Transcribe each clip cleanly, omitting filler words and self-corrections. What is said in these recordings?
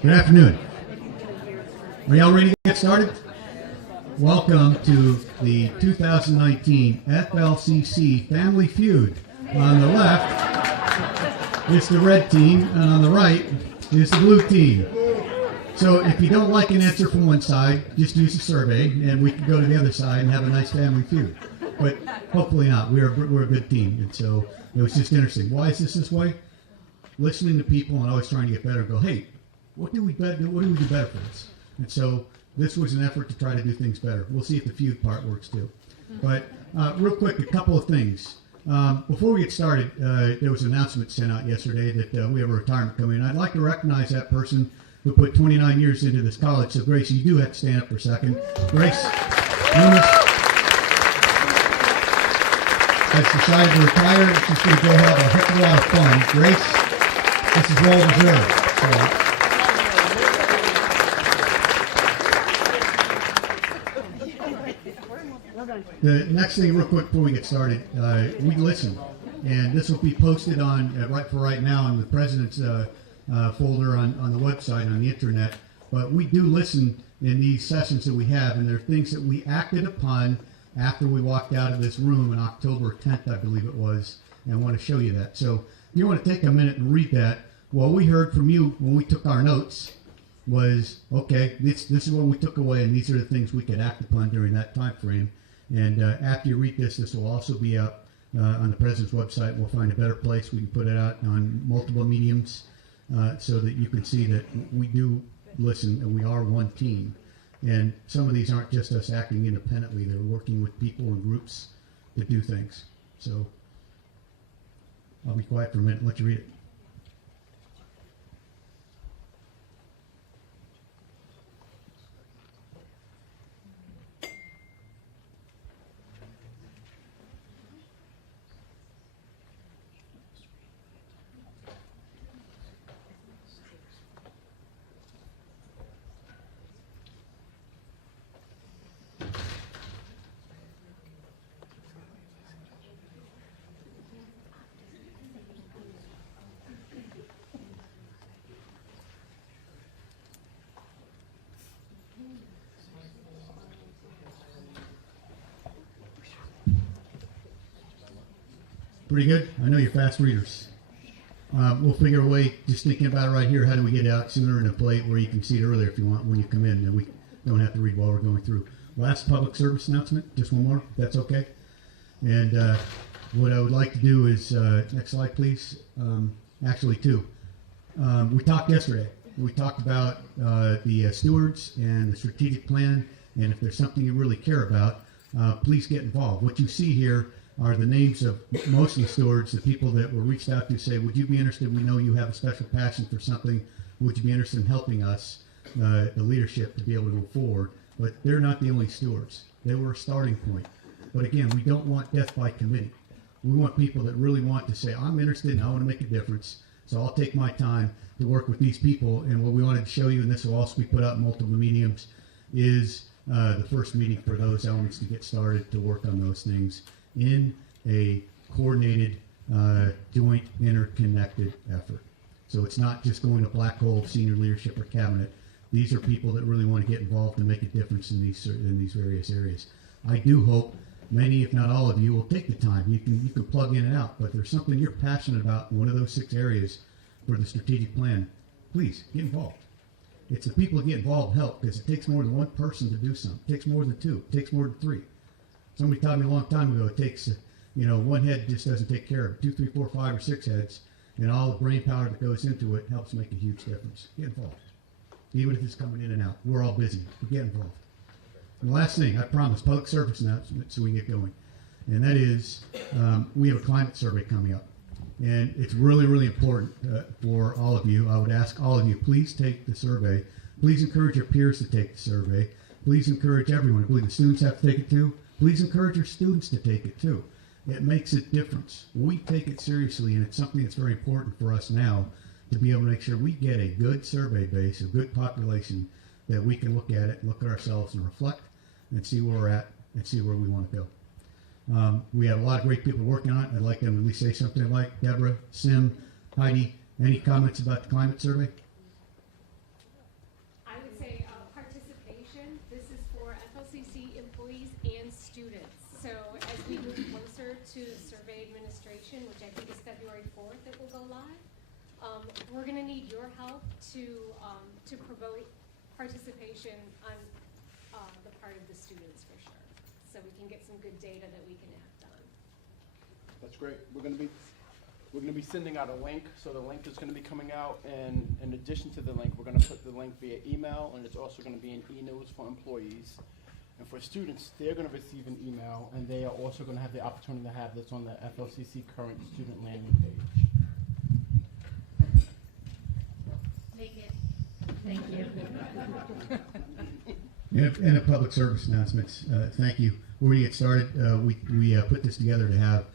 Good afternoon. Are y'all ready to get started? Welcome to the 2019 FLCC Family Feud. On the left is the red team, and on the right is the blue team. So if you don't like an answer from one side, just use a survey, and we can go to the other side and have a nice family feud. But hopefully not. We're a good team, and so it was just interesting. Why is this way? Listening to people and always trying to get better. Go, hey, what do we do better for this? And so this was an effort to try to do things better. We'll see if the feud part works too. But real quick, a couple of things. Before we get started, there was an announcement sent out yesterday that we have a retirement coming in. I'd like to recognize that person who put 29 years into this college. So Grace, you do have to stand up for a second. Grace Loomis has decided to retire. She's going to go have a heck of a lot of fun. Grace, this is well deserved. The next thing, real quick before we get started, we listen, and this will be posted on right now on the president's folder on the website on the internet. But we do listen in these sessions that we have, and there are things that we acted upon after we walked out of this room on October 10th, I believe it was, and I want to show you that. So if you want to take a minute and read that, what we heard from you when we took our notes was, okay, this is what we took away, and these are the things we could act upon during that time frame. And after you read this will also be up on the President's website. We'll find a better place. We can put it out on multiple mediums so that you can see that we do listen and we are one team. And some of these aren't just us acting independently. They're working with people and groups to do things. So I'll be quiet for a minute and let you read it. Pretty good? I know you're fast readers. We'll figure a way, just thinking about it right here, how do we get out sooner in a plate where you can see it earlier if you want when you come in, and we don't have to read while we're going through. Last public service announcement, just one more, if that's okay. And what I would like to do is, next slide please, actually two. We talked yesterday. We talked about the stewards and the strategic plan, and if there's something you really care about, please get involved. What you see here are the names of most of the stewards, the people that were reached out to say, would you be interested? We know you have a special passion for something. Would you be interested in helping us, the leadership, to be able to move forward? But they're not the only stewards. They were a starting point. But again, we don't want death by committee. We want people that really want to say, I'm interested and I want to make a difference. So I'll take my time to work with these people. And what we wanted to show you, and this will also be put out in multiple mediums, is the first meeting for those elements to get started to work on those things in a coordinated, joint, interconnected effort. So it's not just going to black hole senior leadership or cabinet. These are people that really want to get involved and make a difference in these various areas. I do hope many, if not all of you, will take the time. You can plug in and out, but if there's something you're passionate about in one of those 6 areas for the strategic plan, please get involved. It's the people that get involved help, because it takes more than one person to do something. It takes more than 2. It takes more than 3. Somebody taught me a long time ago, it takes, one head just doesn't take care of it. 2, 3, 4, 5, or 6 heads, and all the brain power that goes into it helps make a huge difference. Get involved. Even if it's coming in and out. We're all busy, but get involved. And the last thing, I promise, public service announcement so we can get going. And that is, we have a climate survey coming up. And it's really, really important for all of you. I would ask all of you, please take the survey. Please encourage your peers to take the survey. Please encourage everyone. I believe the students have to take it too. Please encourage your students to take it too. It makes a difference. We take it seriously, and it's something that's very important for us now to be able to make sure we get a good survey base, a good population, that we can look at it, look at ourselves, and reflect, and see where we're at, and see where we want to go. We have a lot of great people working on it. I'd like them to at least say something like Deborah, Sim, Heidi. Any comments about the climate survey? I would say participation. This is for FLCC employees and students. So as we move closer to survey administration, which I think is February 4th that will go live, we're going to need your help to promote participation on the part of the students for sure, so we can get some good data that we can act on. That's great. We're going to be sending out a link, so the link is going to be coming out, and in addition to the link, we're going to put the link via email, and it's also going to be in e-news for employees. And for students, they're going to receive an email, and they are also going to have the opportunity to have this on the FLCC current student landing page. Make it. Thank you. And a public service announcements. Thank you. Before we get started, we put this together to have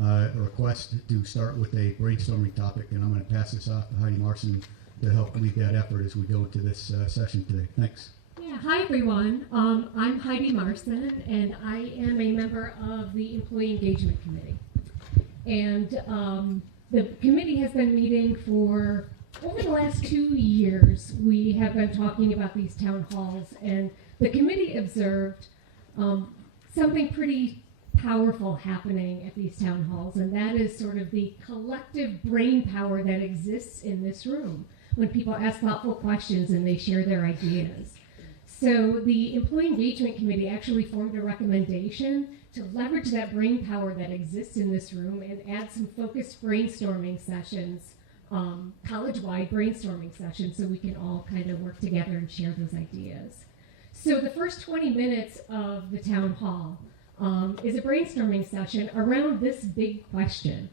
a request to start with a brainstorming topic, and I'm going to pass this off to Heidi Marson to help lead that effort as we go into this session today. Thanks. Yeah, hi everyone. I'm Heidi Marson, and I am a member of the Employee Engagement Committee. And the committee has been meeting for over the last 2 years. We have been talking about these town halls, and the committee observed something pretty powerful happening at these town halls, and that is sort of the collective brain power that exists in this room when people ask thoughtful questions and they share their ideas. So the Employee Engagement Committee actually formed a recommendation to leverage that brain power that exists in this room and add some focused brainstorming sessions, college-wide brainstorming sessions, so we can all kind of work together and share those ideas. So the first 20 minutes of the town hall is a brainstorming session around this big question.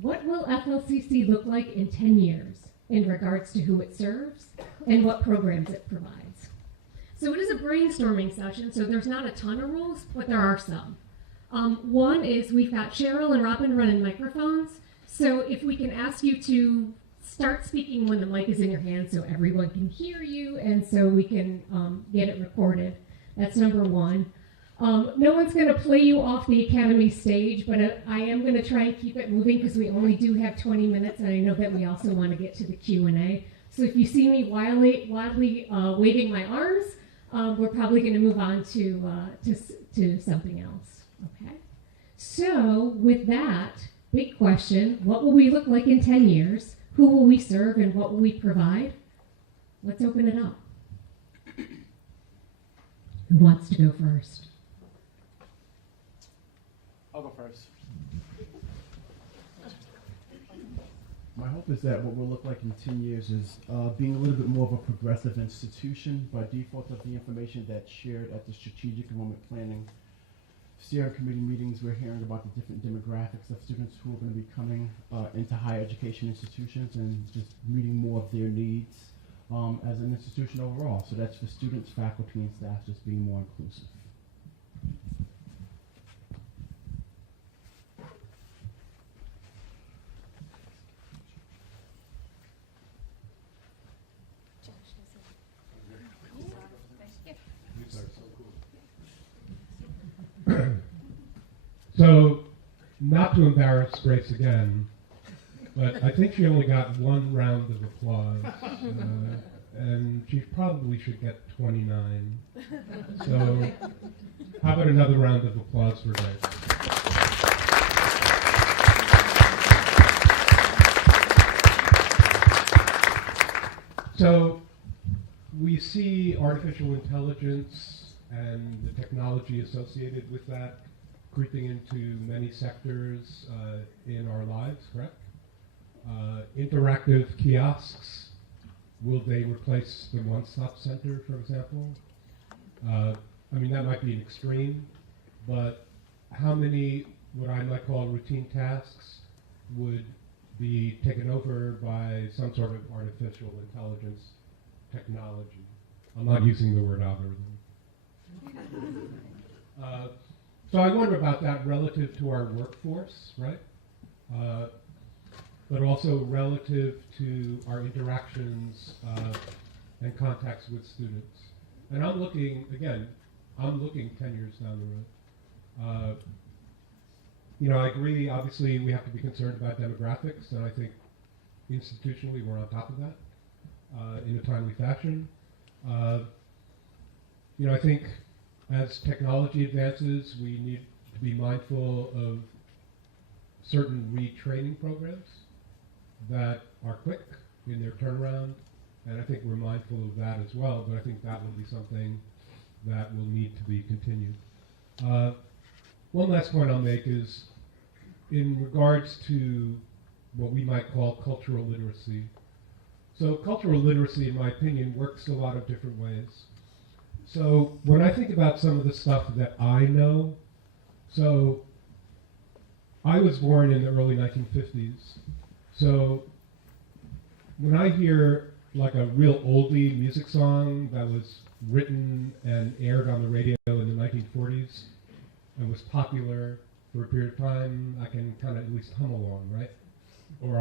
What will FLCC look like in 10 years in regards to who it serves and what programs it provides? So it is a brainstorming session, so there's not a ton of rules, but there are some. One is we've got Cheryl and Robin running microphones, so if we can ask you to start speaking when the mic is in your hand so everyone can hear you and so we can get it recorded. That's number one. No one's going to play you off the Academy stage, but I am going to try and keep it moving because we only do have 20 minutes, and I know that we also want to get to the Q&A. So if you see me wildly waving my arms, we're probably going to move on to something else. Okay. So with that big question, what will we look like in 10 years? Who will we serve, and what will we provide? Let's open it up. Who wants to go first? I'll go first. My hope is that what we'll look like in 10 years is being a little bit more of a progressive institution by default of the information that's shared at the strategic enrollment planning steering committee meetings. We're hearing about the different demographics of students who are going to be coming into higher education institutions and just meeting more of their needs as an institution overall. So that's for students, faculty, and staff, just being more inclusive. So, not to embarrass Grace again, but I think she only got one round of applause, and she probably should get 29. So, how about another round of applause for Grace? So, we see artificial intelligence and the technology associated with that creeping into many sectors in our lives, correct? Interactive kiosks, will they replace the one-stop center, for example? I mean, that might be an extreme, but how many what I might call routine tasks would be taken over by some sort of artificial intelligence technology? I'm not using the word algorithm. So I wonder about that relative to our workforce, right? But also relative to our interactions and contacts with students. And I'm looking 10 years down the road. I agree, obviously, we have to be concerned about demographics, and I think institutionally we're on top of that in a timely fashion. I think as technology advances, we need to be mindful of certain retraining programs that are quick in their turnaround, and I think we're mindful of that as well, but I think that will be something that will need to be continued. One last point I'll make is in regards to what we might call cultural literacy. So cultural literacy, in my opinion, works a lot of different ways. So when I think about some of the stuff that I know, so I was born in the early 1950s. So when I hear like a real oldie music song that was written and aired on the radio in the 1940s and was popular for a period of time, I can kind of at least hum along, right? Or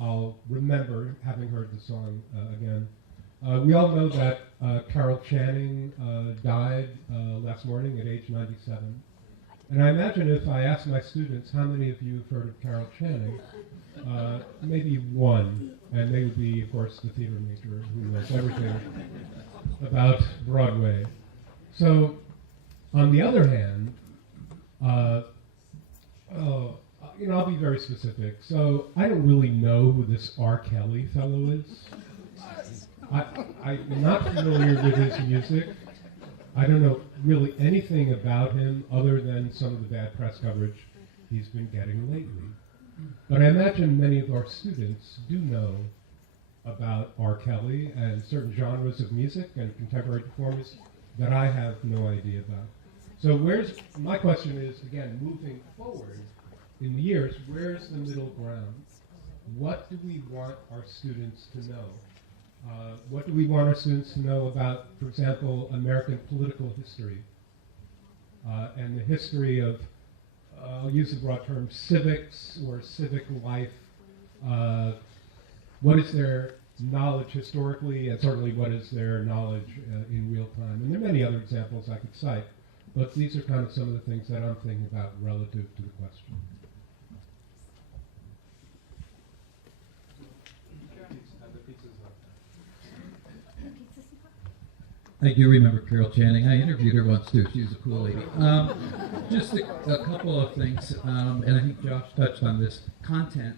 I'll remember having heard the song again. We all know that Carol Channing died last morning at age 97. And I imagine if I asked my students, how many of you have heard of Carol Channing? Maybe one, and they would be, of course, the theater major who knows everything about Broadway. So, on the other hand, I'll be very specific. So, I don't really know who this R. Kelly fellow is. I'm not familiar with his music. I don't know really anything about him other than some of the bad press coverage he's been getting lately. But I imagine many of our students do know about R. Kelly and certain genres of music and contemporary performers that I have no idea about. So my question is, again, moving forward in the years, where's the middle ground? What do we want our students to know? What do we want our students to know about, for example, American political history and the history of, I'll use the broad term, civics or civic life? What is their knowledge historically, and certainly what is their knowledge in real time? And there are many other examples I could cite, but these are kind of some of the things that I'm thinking about relative to the question. I do remember Carol Channing. I interviewed her once too. She was a cool lady. Just a couple of things, and I think Josh touched on this. Content.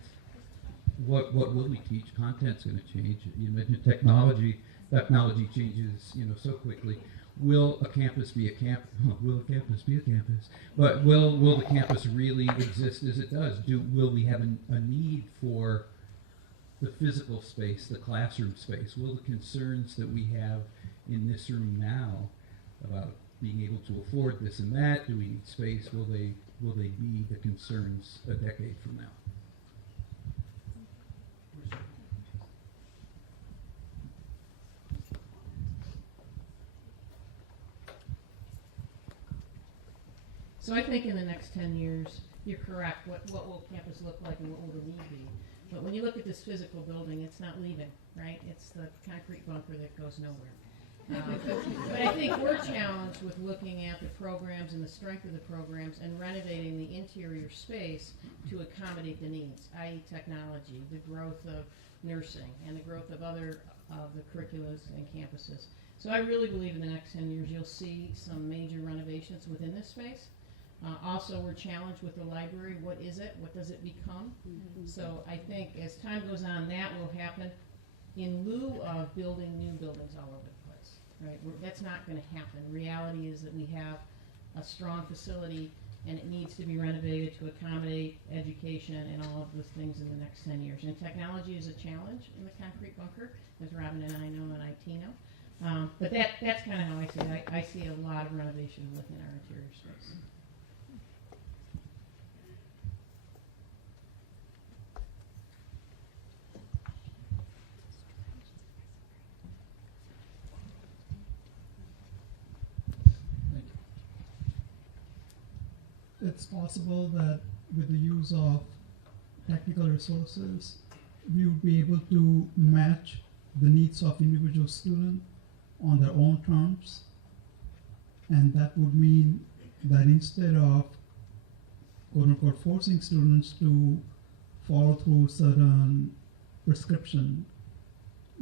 What will we teach? Content's going to change. You mentioned technology. Technology changes, so quickly. Will a campus be a campus? Will a campus be a campus? But will the campus really exist as it does? Will we have a need for the physical space, the classroom space? Will the concerns that we have in this room now about being able to afford this and that, do we need space, will they be the concerns a decade from now? So I think in the next 10 years, you're correct. What will campus look like and what will the need be? But when you look at this physical building, it's not leaving, right? It's the concrete bunker that goes nowhere. But I think we're challenged with looking at the programs and the strength of the programs and renovating the interior space to accommodate the needs, i.e. technology, the growth of nursing, and the growth of other of the curriculums and campuses. So I really believe in the next 10 years you'll see some major renovations within this space. Also, we're challenged with the library. What is it? What does it become? Mm-hmm. So I think as time goes on, that will happen in lieu of building new buildings all over the place. Right? That's not going to happen. Reality is that we have a strong facility and it needs to be renovated to accommodate education and all of those things in the next 10 years. And technology is a challenge in the concrete bunker, as Robin and I know and IT know. But that's kind of how I see it. I see a lot of renovation within our interior space. It's possible that with the use of technical resources, we would be able to match the needs of individual students on their own terms. And that would mean that instead of quote unquote forcing students to follow through certain prescription,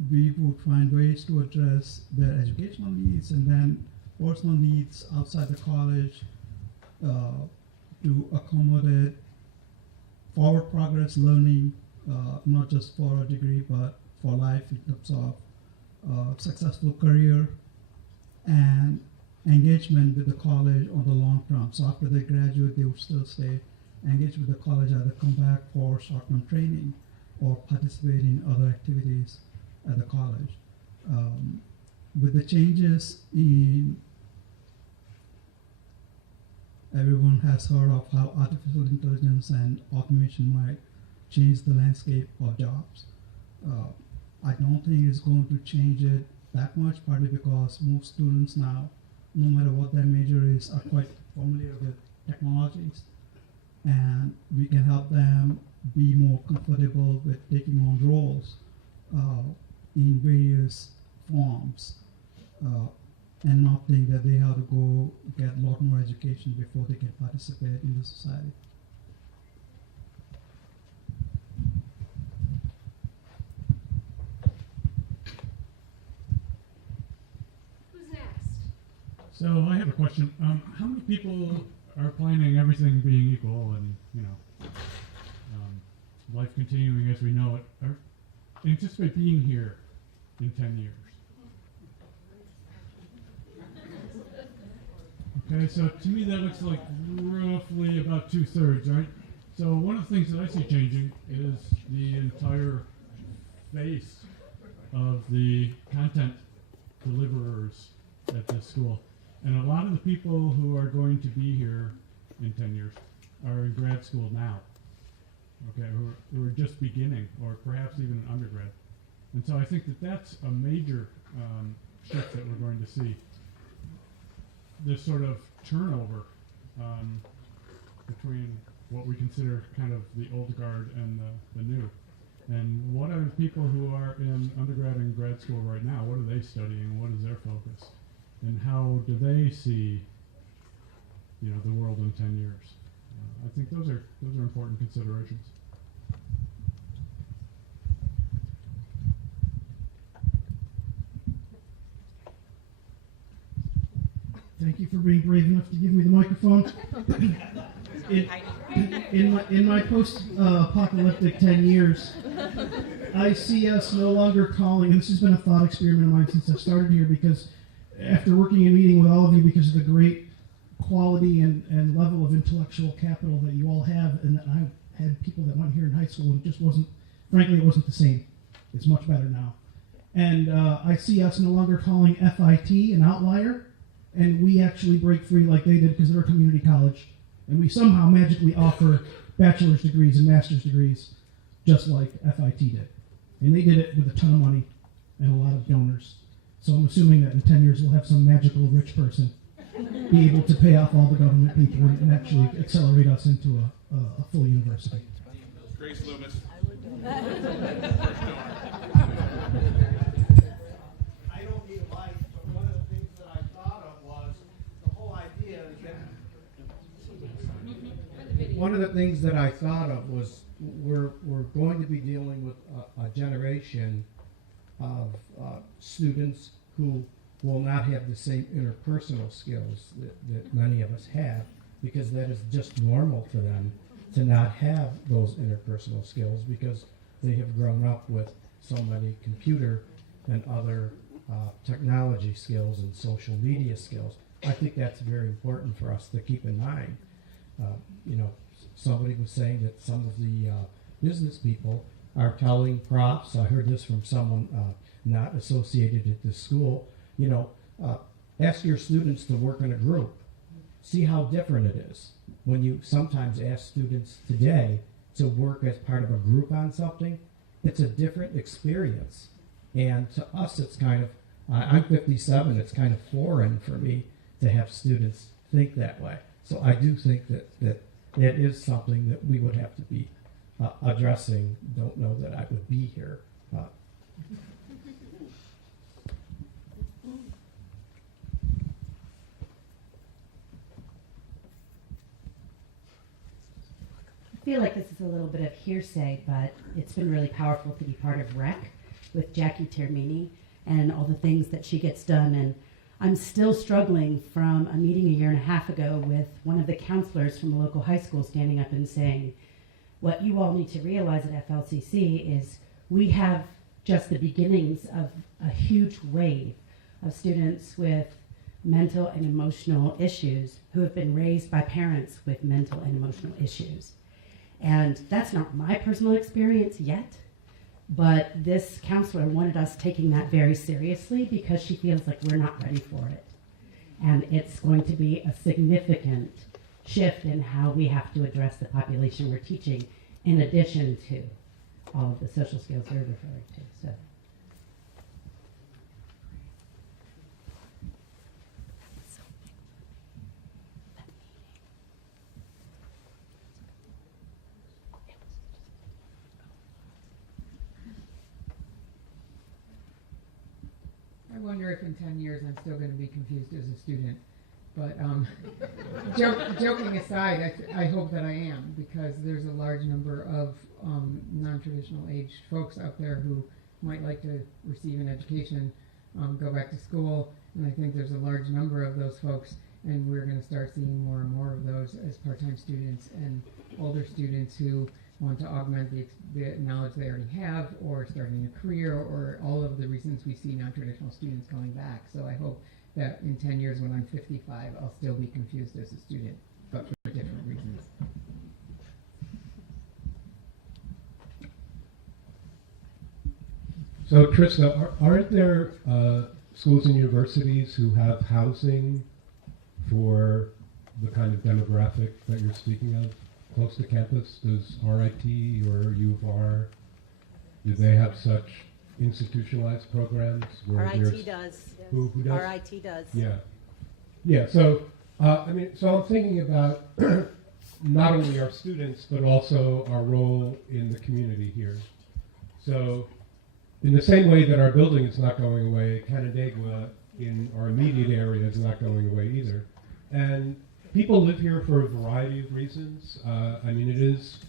we would find ways to address their educational needs and then personal needs outside the college to accommodate forward progress learning, not just for a degree but for life in terms of successful career and engagement with the college on the long term. So after they graduate, they would still stay engaged with the college, either come back for short-term training or participate in other activities at the college. With the changes in, everyone has heard of how artificial intelligence and automation might change the landscape of jobs. I don't think it's going to change it that much, partly because most students now, no matter what their major is, are quite familiar with technologies, and we can help them be more comfortable with taking on roles in various forms and not think that they have to go get a lot more education before they can participate in the society. Who's next? So I have a question. How many people are planning everything being equal and, life continuing as we know it, are anticipate being here in 10 years? Okay, so to me that looks like roughly about 2/3, right? So one of the things that I see changing is the entire face of the content deliverers at this school. And a lot of the people who are going to be here in 10 years are in grad school now, okay, who are just beginning, or perhaps even an undergrad. And so I think that that's a major shift that we're going to see. This sort of turnover between what we consider kind of the old guard and the new. And what are the people who are in undergrad and grad school right now? What are they studying? What is their focus? And how do they see, the world in 10 years? I think those are important considerations. Thank you for being brave enough to give me the microphone. In my post-apocalyptic 10 years, I see us no longer calling, and this has been a thought experiment of mine since I started here, because after working and meeting with all of you because of the great quality and level of intellectual capital that you all have, and that I had people that went here in high school, and it just wasn't, frankly, it wasn't the same. It's much better now. And I see us no longer calling FIT an outlier, and we actually break free like they did because they're a community college. And we somehow magically offer bachelor's degrees and master's degrees just like FIT did. And they did it with a ton of money and a lot of donors. So I'm assuming that in 10 years we'll have some magical rich person be able to pay off all the government people and actually accelerate us into a full university. Grace Loomis. I don't need a mic, but one of the things that I thought of was the whole idea that one of the things that I thought of was we're going to be dealing with a generation of students who will not have the same interpersonal skills that many of us have, because that is just normal for them to not have those interpersonal skills because they have grown up with so many computer and other technology skills and social media skills. I think that's very important for us to keep in mind. Somebody was saying that some of the business people are telling profs, I heard this from someone not associated at this school, ask your students to work in a group. See how different it is when you sometimes ask students today to work as part of a group on something. It's a different experience. And to us, it's kind of, I'm 57, it's kind of foreign for me to have students think that way. So I do think that is something that we would have to be addressing. Don't know that I would be here. feel like this is a little bit of hearsay, but it's been really powerful to be part of REC with Jackie Termini and all the things that she gets done. And I'm still struggling from a meeting a year and a half ago with one of the counselors from the local high school standing up and saying, what you all need to realize at FLCC is we have just the beginnings of a huge wave of students with mental and emotional issues who have been raised by parents with mental and emotional issues. And that's not my personal experience yet, but this counselor wanted us taking that very seriously because she feels like we're not ready for it. And it's going to be a significant shift in how we have to address the population we're teaching, in addition to all of the social skills we're referring to. So. I wonder if in 10 years I'm still going to be confused as a student. But joking aside, I hope that I am, because there's a large number of non-traditional aged folks out there who might like to receive an education, go back to school, and I think there's a large number of those folks, and we're going to start seeing more and more of those as part-time students and older students who want to augment the knowledge they already have, or starting a career, or all of the reasons we see non-traditional students going back. So I hope that in 10 years when I'm 55, I'll still be confused as a student, but for different reasons. So Trista, aren't there schools and universities who have housing for the kind of demographic that you're speaking of close to campus? Does RIT or U of R, do they have such institutionalized programs? Where RIT does. Who does? RIT does. Yeah. Yeah, so, so I'm thinking about not only our students, but also our role in the community here. So, in the same way that our building is not going away, Canandaigua in our immediate area is not going away either. And people live here for a variety of reasons. It is,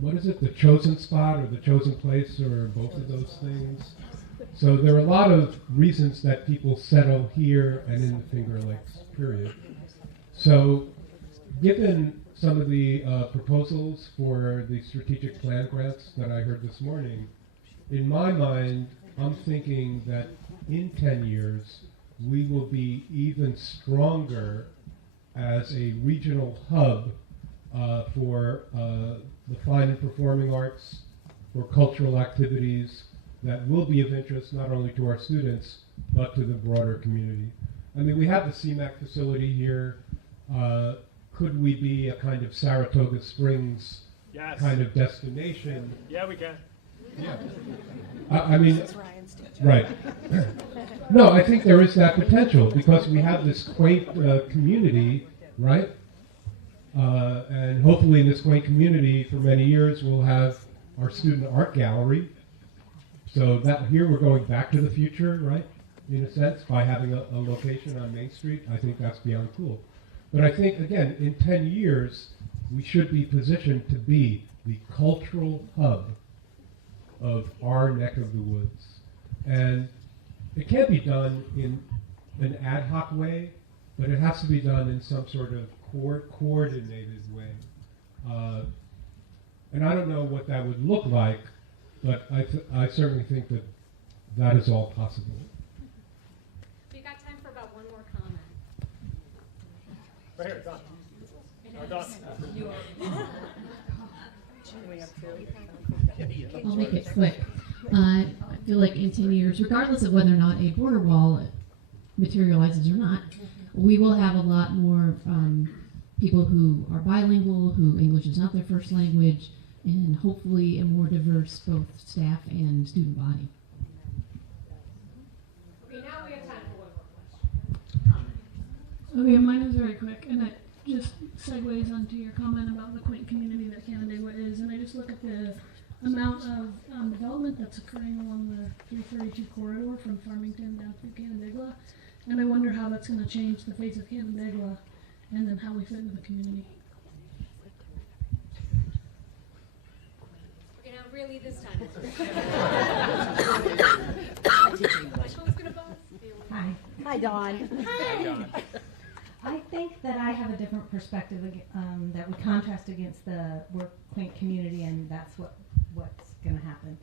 what is it, the chosen spot or the chosen place, or both of those things? So there are a lot of reasons that people settle here and in the Finger Lakes, period. So given some of the proposals for the strategic plan grants that I heard this morning, in my mind, I'm thinking that in 10 years, we will be even stronger as a regional hub for the fine and performing arts, for cultural activities that will be of interest not only to our students, but to the broader community. I mean, we have the CMAC facility here. Could we be a kind of Saratoga Springs kind of destination? Yeah, we can. Yeah. Right. No, I think there is that potential because we have this quaint community, right? And hopefully in this quaint community for many years we'll have our student art gallery. So that here we're going back to the future, right? In a sense, by having a location on Main Street. I think that's beyond cool. But I think, again, in 10 years, we should be positioned to be the cultural hub of our neck of the woods. And it can't be done in an ad hoc way, but it has to be done in some sort of coordinated way. And I don't know what that would look like, but I certainly think that that is all possible. We got time for about one more comment. Right here, Don. Don. We have two. I'll make it quick. I feel like in 10 years, regardless of whether or not a border wall materializes or not, we will have a lot more people who are bilingual, who English is not their first language, and hopefully a more diverse both staff and student body. Okay, now we have time for one more question. Okay, mine is very quick, and it just segues onto your comment about the quaint community that Canandaigua is, and I just look at the amount of development that's occurring along the 332 corridor from Farmington down through Canandaigua, and I wonder how that's going to change the face of Canandaigua and then how we fit into the community. really this time. Hi. Hi, Dawn. Hi. I think that I have a different perspective that would contrast against the work quaint community, and that's what's going to happen.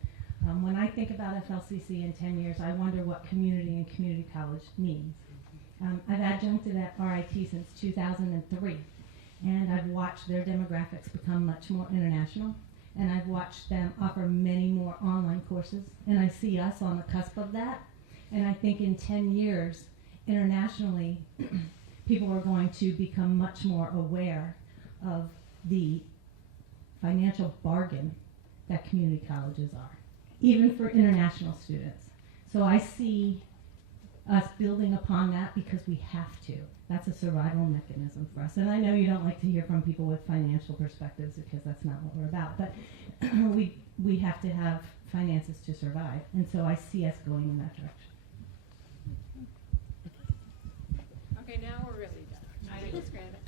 When I think about FLCC in 10 years, I wonder what community and community college means. I've adjuncted at RIT since 2003, and I've watched their demographics become much more international, and I've watched them offer many more online courses, and I see us on the cusp of that. And I think in 10 years, internationally, people are going to become much more aware of the financial bargain that community colleges are, even for international students. So I see us building upon that because we have to. That's a survival mechanism for us. And I know you don't like to hear from people with financial perspectives because that's not what we're about, but we have to have finances to survive. And so I see us going in that direction. Okay, now we're really done. I just grab it.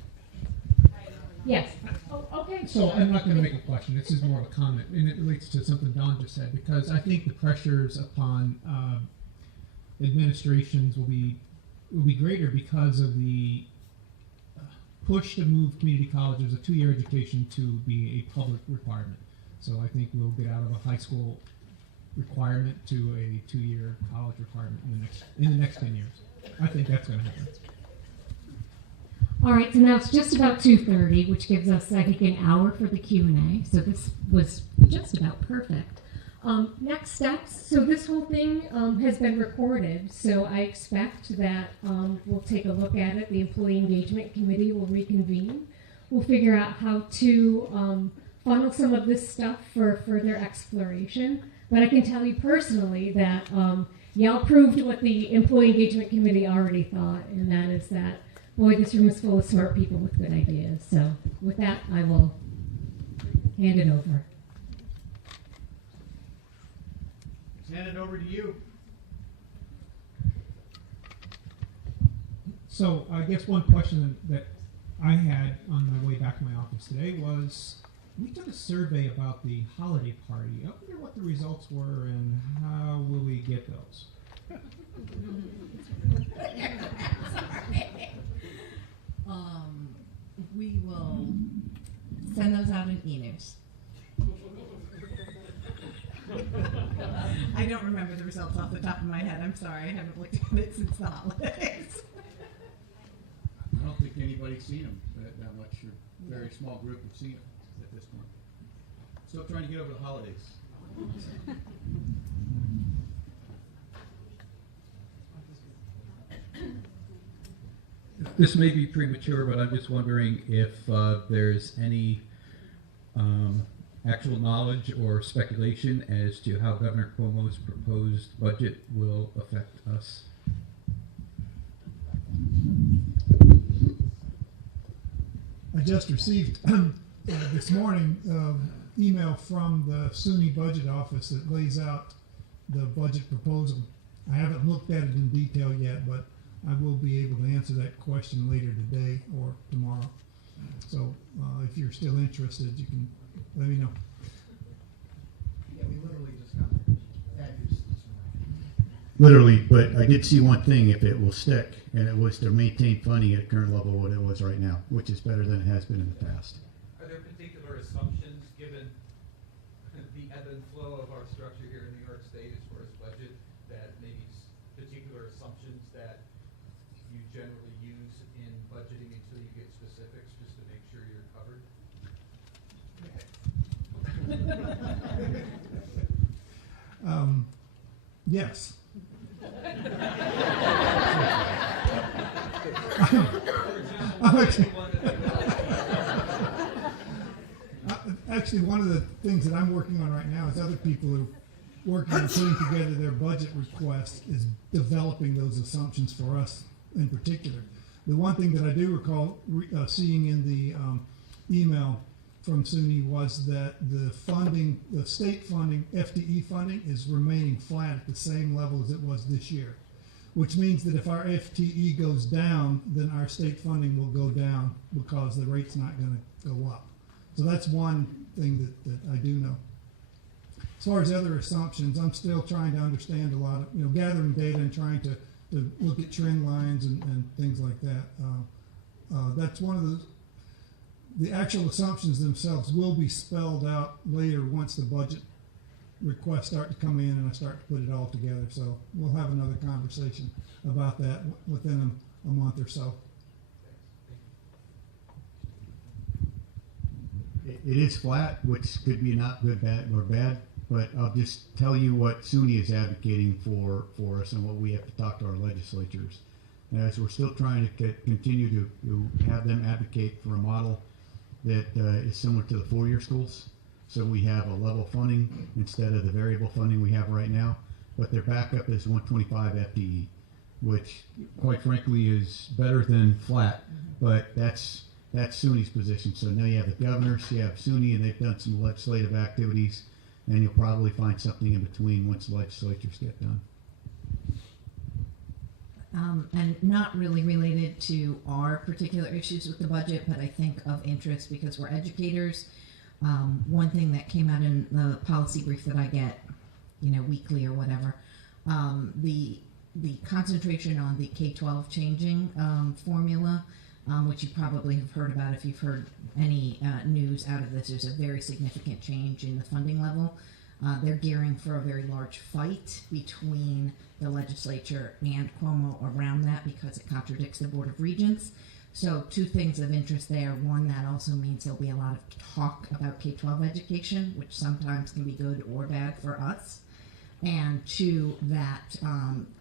Yes. Oh, okay. So I'm not going to make a question. This is more of a comment, and it relates to something Don just said, because I think the pressures upon administrations will be greater because of the push to move community colleges, a 2-year education, to be a public requirement. So I think we'll get out of a high school requirement to a 2-year college requirement in the next 10 years. I think that's going to happen. All right, so now it's just about 2:30, which gives us, I think, an hour for the Q&A. So this was just about perfect. Next steps. So this whole thing has been recorded, so I expect that we'll take a look at it. The Employee Engagement Committee will reconvene. We'll figure out how to funnel some of this stuff for further exploration. But I can tell you personally that y'all proved what the Employee Engagement Committee already thought, and that is that, boy, this room is full of smart people with good ideas. So with that, I will hand it over. Hand it over to you. So I guess one question that I had on my way back to my office today was, we did a survey about the holiday party. I wonder what the results were and how will we get those? We will send those out in e-news. I don't remember the results off the top of my head. I'm sorry. I haven't looked at it since the holidays. I don't think anybody's seen them that much. A very small group have seen them at this point. Still trying to get over the holidays. This may be premature, but I'm just wondering if there's any actual knowledge or speculation as to how Governor Cuomo's proposed budget will affect us. I just received this morning email from the SUNY budget office that lays out the budget proposal. I haven't looked at it in detail yet, but I will be able to answer that question later today or tomorrow. So if you're still interested, you can let me know. Yeah, we literally just got address this morning. Literally, but I did see one thing, if it will stick, and it was to maintain funding at current level what it was right now, which is better than it has been in the past. Are there particular assumptions given the ebb and flow of our structure here in New York State as far as budget, that maybe particular assumptions that you generally use in budgeting until you get specifics, just to make sure you're covered? Yes. Actually, one of the things that I'm working on right now is other people are working on putting together their budget requests, is developing those assumptions for us in particular. The one thing that I do recall seeing in the email from SUNY was that the funding, the state funding, FTE funding, is remaining flat at the same level as it was this year, which means that if our FTE goes down, then our state funding will go down because the rate's not going to go up. So that's one thing that I do know. as far as other assumptions, I'm still trying to understand a lot of, gathering data and trying to look at trend lines and things like that. That's one of the actual assumptions themselves will be spelled out later once the budget requests start to come in and I start to put it all together. So we'll have another conversation about that within a month or so. It is flat, which could be not good, bad, or bad, but I'll just tell you what SUNY is advocating for us and what we have to talk to our legislatures. As we're still trying to continue to have them advocate for a model that is similar to the four-year schools. So we have a level funding instead of the variable funding we have right now, but their backup is 125 FTE, which quite frankly is better than flat, but that's SUNY's position. So now you have the governors, you have SUNY, and they've done some legislative activities, and you'll probably find something in between once the legislatures get done. And not really related to our particular issues with the budget, but I think of interest because we're educators. One thing that came out in the policy brief that I get, weekly or whatever, the concentration on the K-12 changing formula, which you probably have heard about if you've heard any news out of this. There's a very significant change in the funding level. They're gearing for a very large fight between the legislature and Cuomo around that because it contradicts the Board of Regents. So two things of interest there. One, that also means there'll be a lot of talk about K-12 education, which sometimes can be good or bad for us. And two, that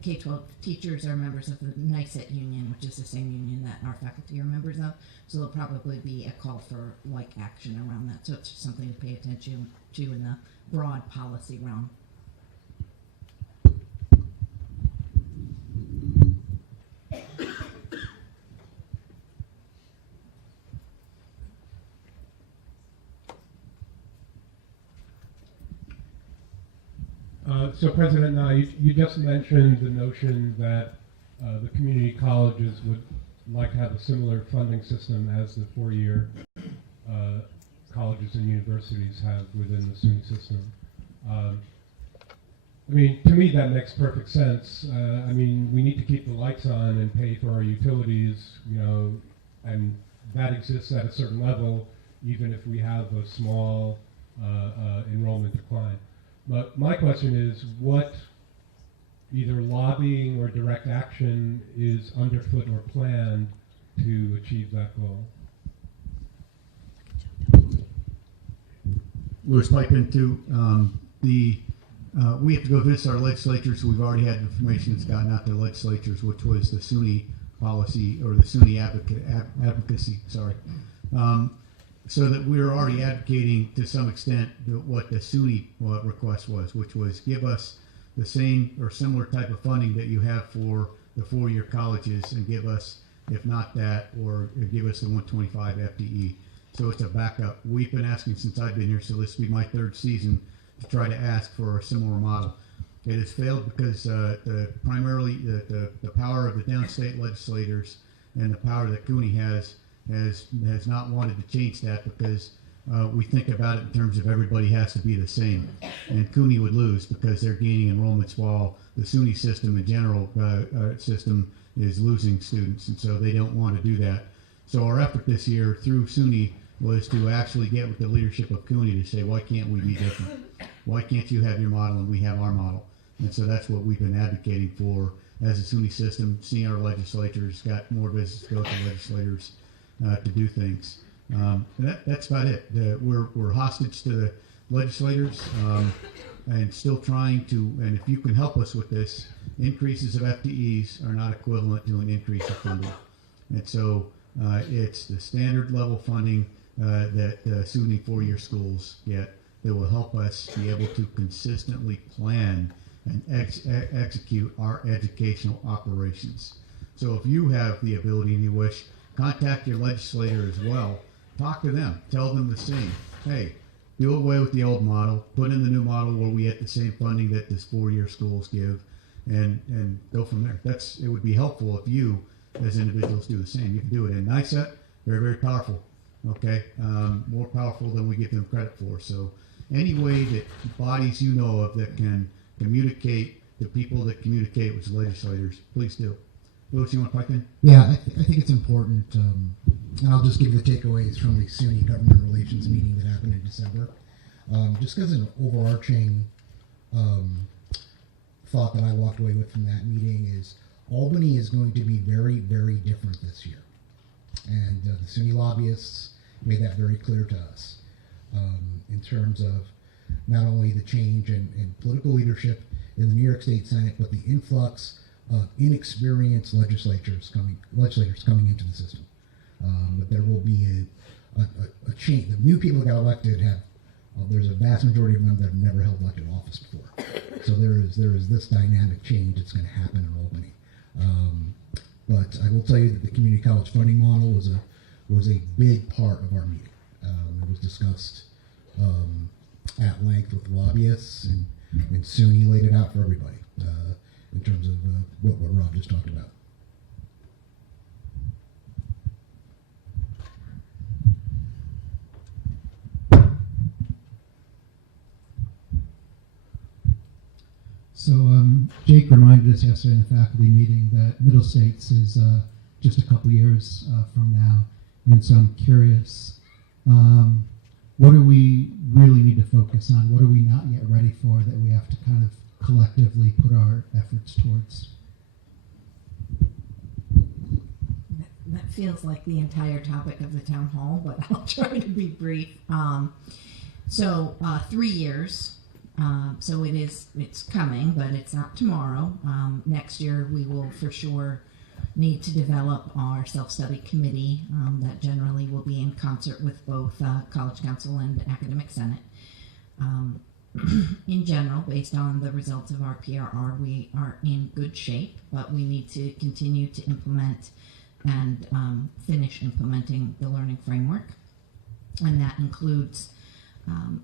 K-12 teachers are members of the NICET union, which is the same union that our faculty are members of. So there'll probably be a call for action around that. So it's just something to pay attention to in the broad policy realm. So President Nye, you just mentioned the notion that the community colleges would like to have a similar funding system as the four-year colleges and universities have within the SUNY system. To me that makes perfect sense. We need to keep the lights on and pay for our utilities, and that exists at a certain level, even if we have a small enrollment decline. But my question is, what either lobbying or direct action is underfoot or planned to achieve that goal? Louis pipe into we have to go visit our legislatures. We've already had information that's gotten out to the legislatures, which was the SUNY policy or the SUNY advocacy. So that we're already advocating to some extent what the SUNY request was, which was give us the same or similar type of funding that you have for the four-year colleges, and give us, if not that, or give us the 125 FTE. So it's a backup. We've been asking since I've been here, so this will be my third season to try to ask for a similar model. It has failed because primarily the power of the downstate legislators and the power that CUNY has not wanted to change that because we think about it in terms of everybody has to be the same. And CUNY would lose because they're gaining enrollments while the SUNY system in general system is losing students, and so they don't want to do that. So our effort this year through SUNY was to actually get with the leadership of CUNY to say, why can't we be different? Why can't you have your model and we have our model? And so that's what we've been advocating for as a SUNY system, seeing our legislators, got more business to go to legislators to do things. And that's about it. We're hostage to the legislators and still trying to, and if you can help us with this, increases of FTEs are not equivalent to an increase of funding. And so it's the standard level funding that SUNY four-year schools get that will help us be able to consistently plan and execute our educational operations. So if you have the ability and you wish, contact your legislator as well. Talk to them. Tell them the same. Hey, do away with the old model. Put in the new model where we get the same funding that this four-year schools give, and go from there. It would be helpful if you, as individuals, do the same. You can do it in NICET. Very, very powerful. Okay, more powerful than we give them credit for. So any way that bodies you know of that can communicate to people that communicate with legislators, please do. Louis, you want to pipe in? Yeah, I think it's important, and I'll just give the takeaways from the SUNY Government Relations meeting that happened in December. Just because an overarching thought that I walked away with from that meeting is Albany is going to be very, very different this year. And the SUNY lobbyists made that very clear to us in terms of not only the change in political leadership in the New York State Senate, but the influx of inexperienced legislators coming into the system. But there will be a change. The new people that got elected there's a vast majority of them that have never held elected office before. So there is this dynamic change that's going to happen in Albany. But I will tell you that the community college funding model was a big part of our meeting. It was discussed at length with lobbyists, and SUNY laid it out for everybody in terms of what Rob just talked about. So Jake reminded us yesterday in the faculty meeting that Middle States is just a couple years from now, and so I'm curious, what do we really need to focus on? What are we not yet ready for that we have to kind of collectively put our efforts towards? That feels like the entire topic of the town hall, but I'll try to be brief. 3 years. So it's coming, but it's not tomorrow. Next year we will for sure need to develop our self-study committee that generally will be in concert with both College Council and Academic Senate. In general, based on the results of our PRR, we are in good shape, but we need to continue to implement and finish implementing the learning framework. And that includes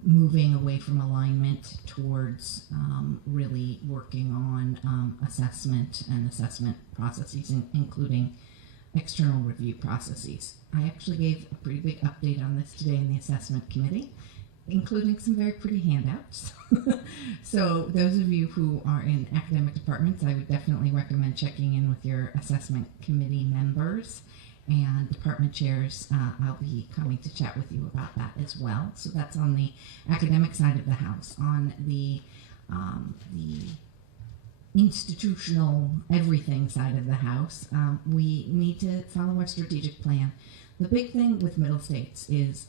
moving away from alignment towards really working on assessment and assessment processes, including external review processes. I actually gave a pretty big update on this today in the assessment committee, including some very pretty handouts. So those of you who are in academic departments, I would definitely recommend checking in with your assessment committee members and department chairs. I'll be coming to chat with you about that as well. So that's on the academic side of the house. On the institutional everything side of the house, we need to follow our strategic plan. The big thing with Middle States is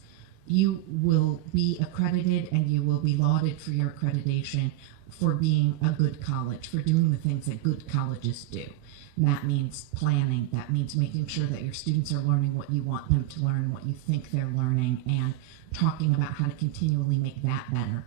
you will be accredited and you will be lauded for your accreditation for being a good college, for doing the things that good colleges do. And that means planning. That means making sure that your students are learning what you want them to learn, what you think they're learning, and talking about how to continually make that better.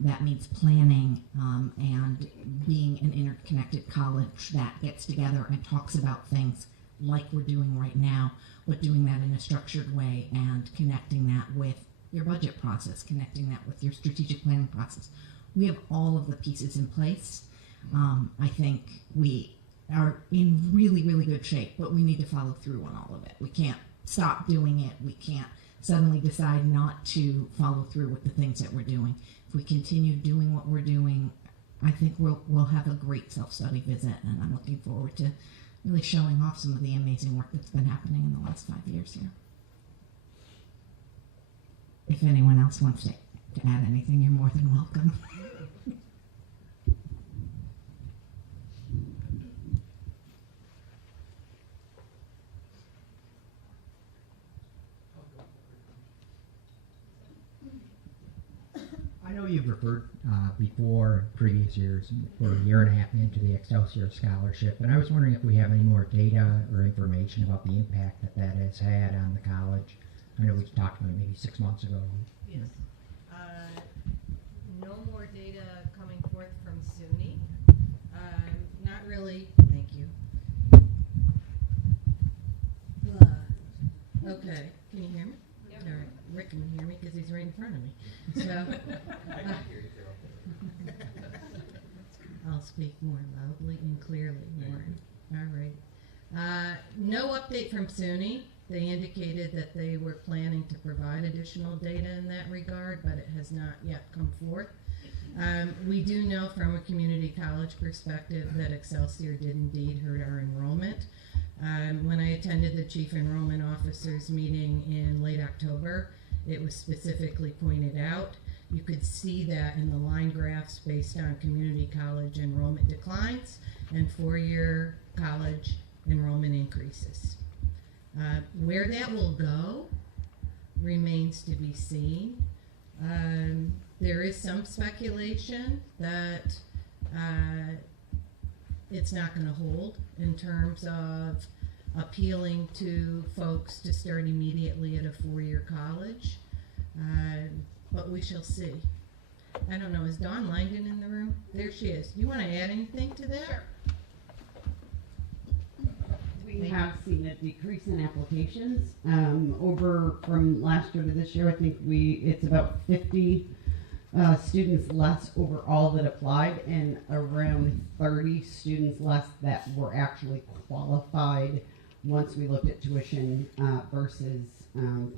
That means planning and being an interconnected college that gets together and talks about things like we're doing right now, but doing that in a structured way and connecting that with your budget process, connecting that with your strategic planning process. We have all of the pieces in place. I think we are in really, really good shape, but we need to follow through on all of it. We can't stop doing it. We can't suddenly decide not to follow through with the things that we're doing. If we continue doing what we're doing, I think we'll have a great self-study visit, and I'm looking forward to really showing off some of the amazing work that's been happening in the last 5 years here. If anyone else wants to add anything, you're more than welcome. I know you've referred before in previous years, we're a year and a half into the Excelsior Scholarship, and I was wondering if we have any more data or information about the impact that that has had on the college. I know we talked about it maybe 6 months ago. Yes. No more data coming forth from SUNY. Not really. Thank you. Okay. Can you hear me? Yep. All right. Rick can hear me because he's right in front of me. So I can hear you too. I'll speak more loudly and clearly. Warren. All right. No update from SUNY. They indicated that they were planning to provide additional data in that regard, but it has not yet come forth. We do know from a community college perspective that Excelsior did indeed hurt our enrollment. When I attended the Chief Enrollment Officers meeting in late October, it was specifically pointed out. You could see that in the line graphs based on community college enrollment declines and four-year college enrollment increases. Where that will go remains to be seen. There is some speculation that it's not going to hold in terms of appealing to folks to start immediately at a four-year college, but we shall see. I don't know, is Dawn Langdon in the room? There she is. Do you want to add anything to that? Sure. We have seen a decrease in applications over from last year to this year. I think it's about 50 students less overall that applied, and around 30 students less that were actually qualified once we looked at tuition versus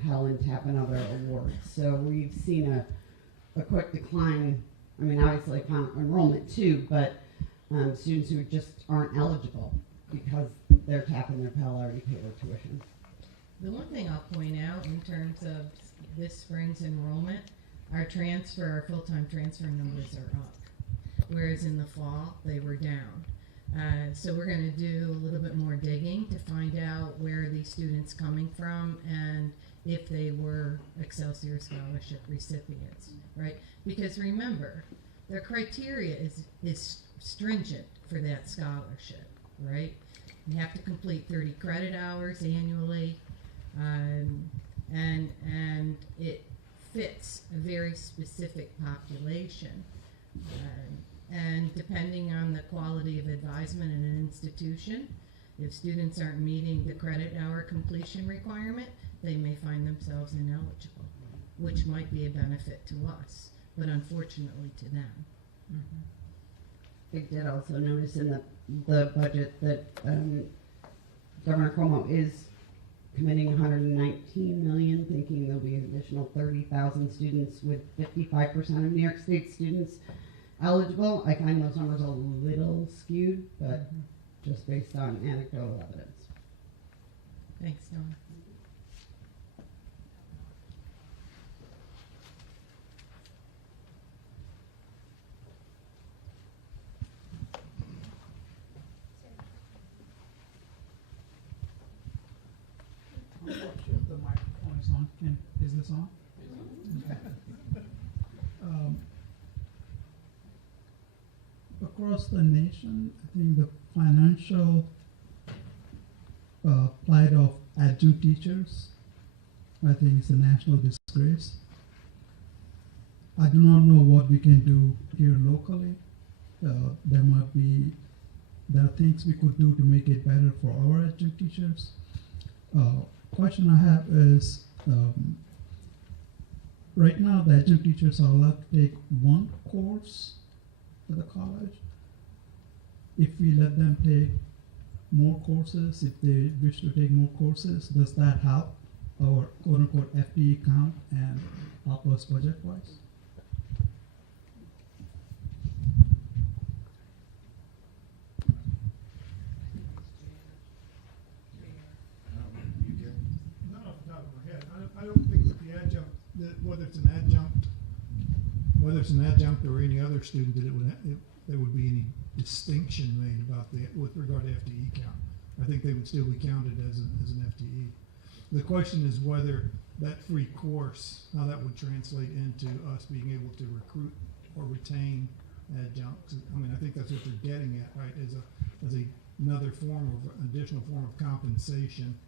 Pell and TAP and other awards. So we've seen a quick decline. I mean, obviously upon enrollment too, but students who just aren't eligible because their TAP and their Pell already pay their tuition. The one thing I'll point out in terms of this spring's enrollment, our full-time transfer numbers are up, whereas in the fall they were down. So we're going to do a little bit more digging to find out where are these students coming from and if they were Excelsior Scholarship recipients, right? Because remember, their criteria is stringent for that scholarship, right? You have to complete 30 credit hours annually, and it fits a very specific population. And depending on the quality of advisement in an institution, if students aren't meeting the credit hour completion requirement, they may find themselves ineligible, which might be a benefit to us, but unfortunately to them. I did also notice in the budget that Governor Cuomo is committing $119 million, thinking there'll be an additional 30,000 students, with 55% of New York State students eligible. I find those numbers a little skewed, but just based on anecdotal evidence. Thanks, Dawn. I'm not sure if the microphone is on. Is this on? Across the nation, I think the financial plight of adjunct teachers, I think it's a national disgrace. I do not know what we can do here locally. There are things we could do to make it better for our adjunct teachers. Question I have is, right now the adjunct teachers are allowed to take one course at the college. If we let them take more courses, if they wish to take more courses, does that help our quote-unquote FTE count and help us budget-wise? Not off the top of my head. I don't think that the adjunct, whether it's an adjunct or any other student, that there would be any distinction made about with regard to FTE count. I think they would still be counted as an FTE. The question is whether that free course, how that would translate into us being able to recruit or retain adjuncts. I mean, I think that's what they're getting at, right? As another additional form of compensation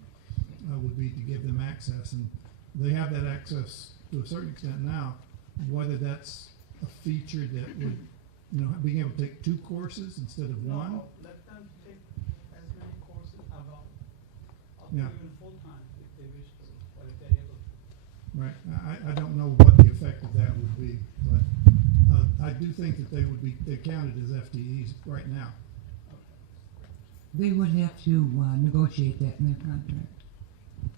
would be to give them access, and they have that access to a certain extent now. Whether that's a feature that would, being able to take two courses instead of one. No, let them take as many courses as all. Yeah. Even full time if they wish to, or if they're able to. Right. I don't know what the effect of that would be, but I do think that they're counted as FTEs right now. They would have to negotiate that in their contract.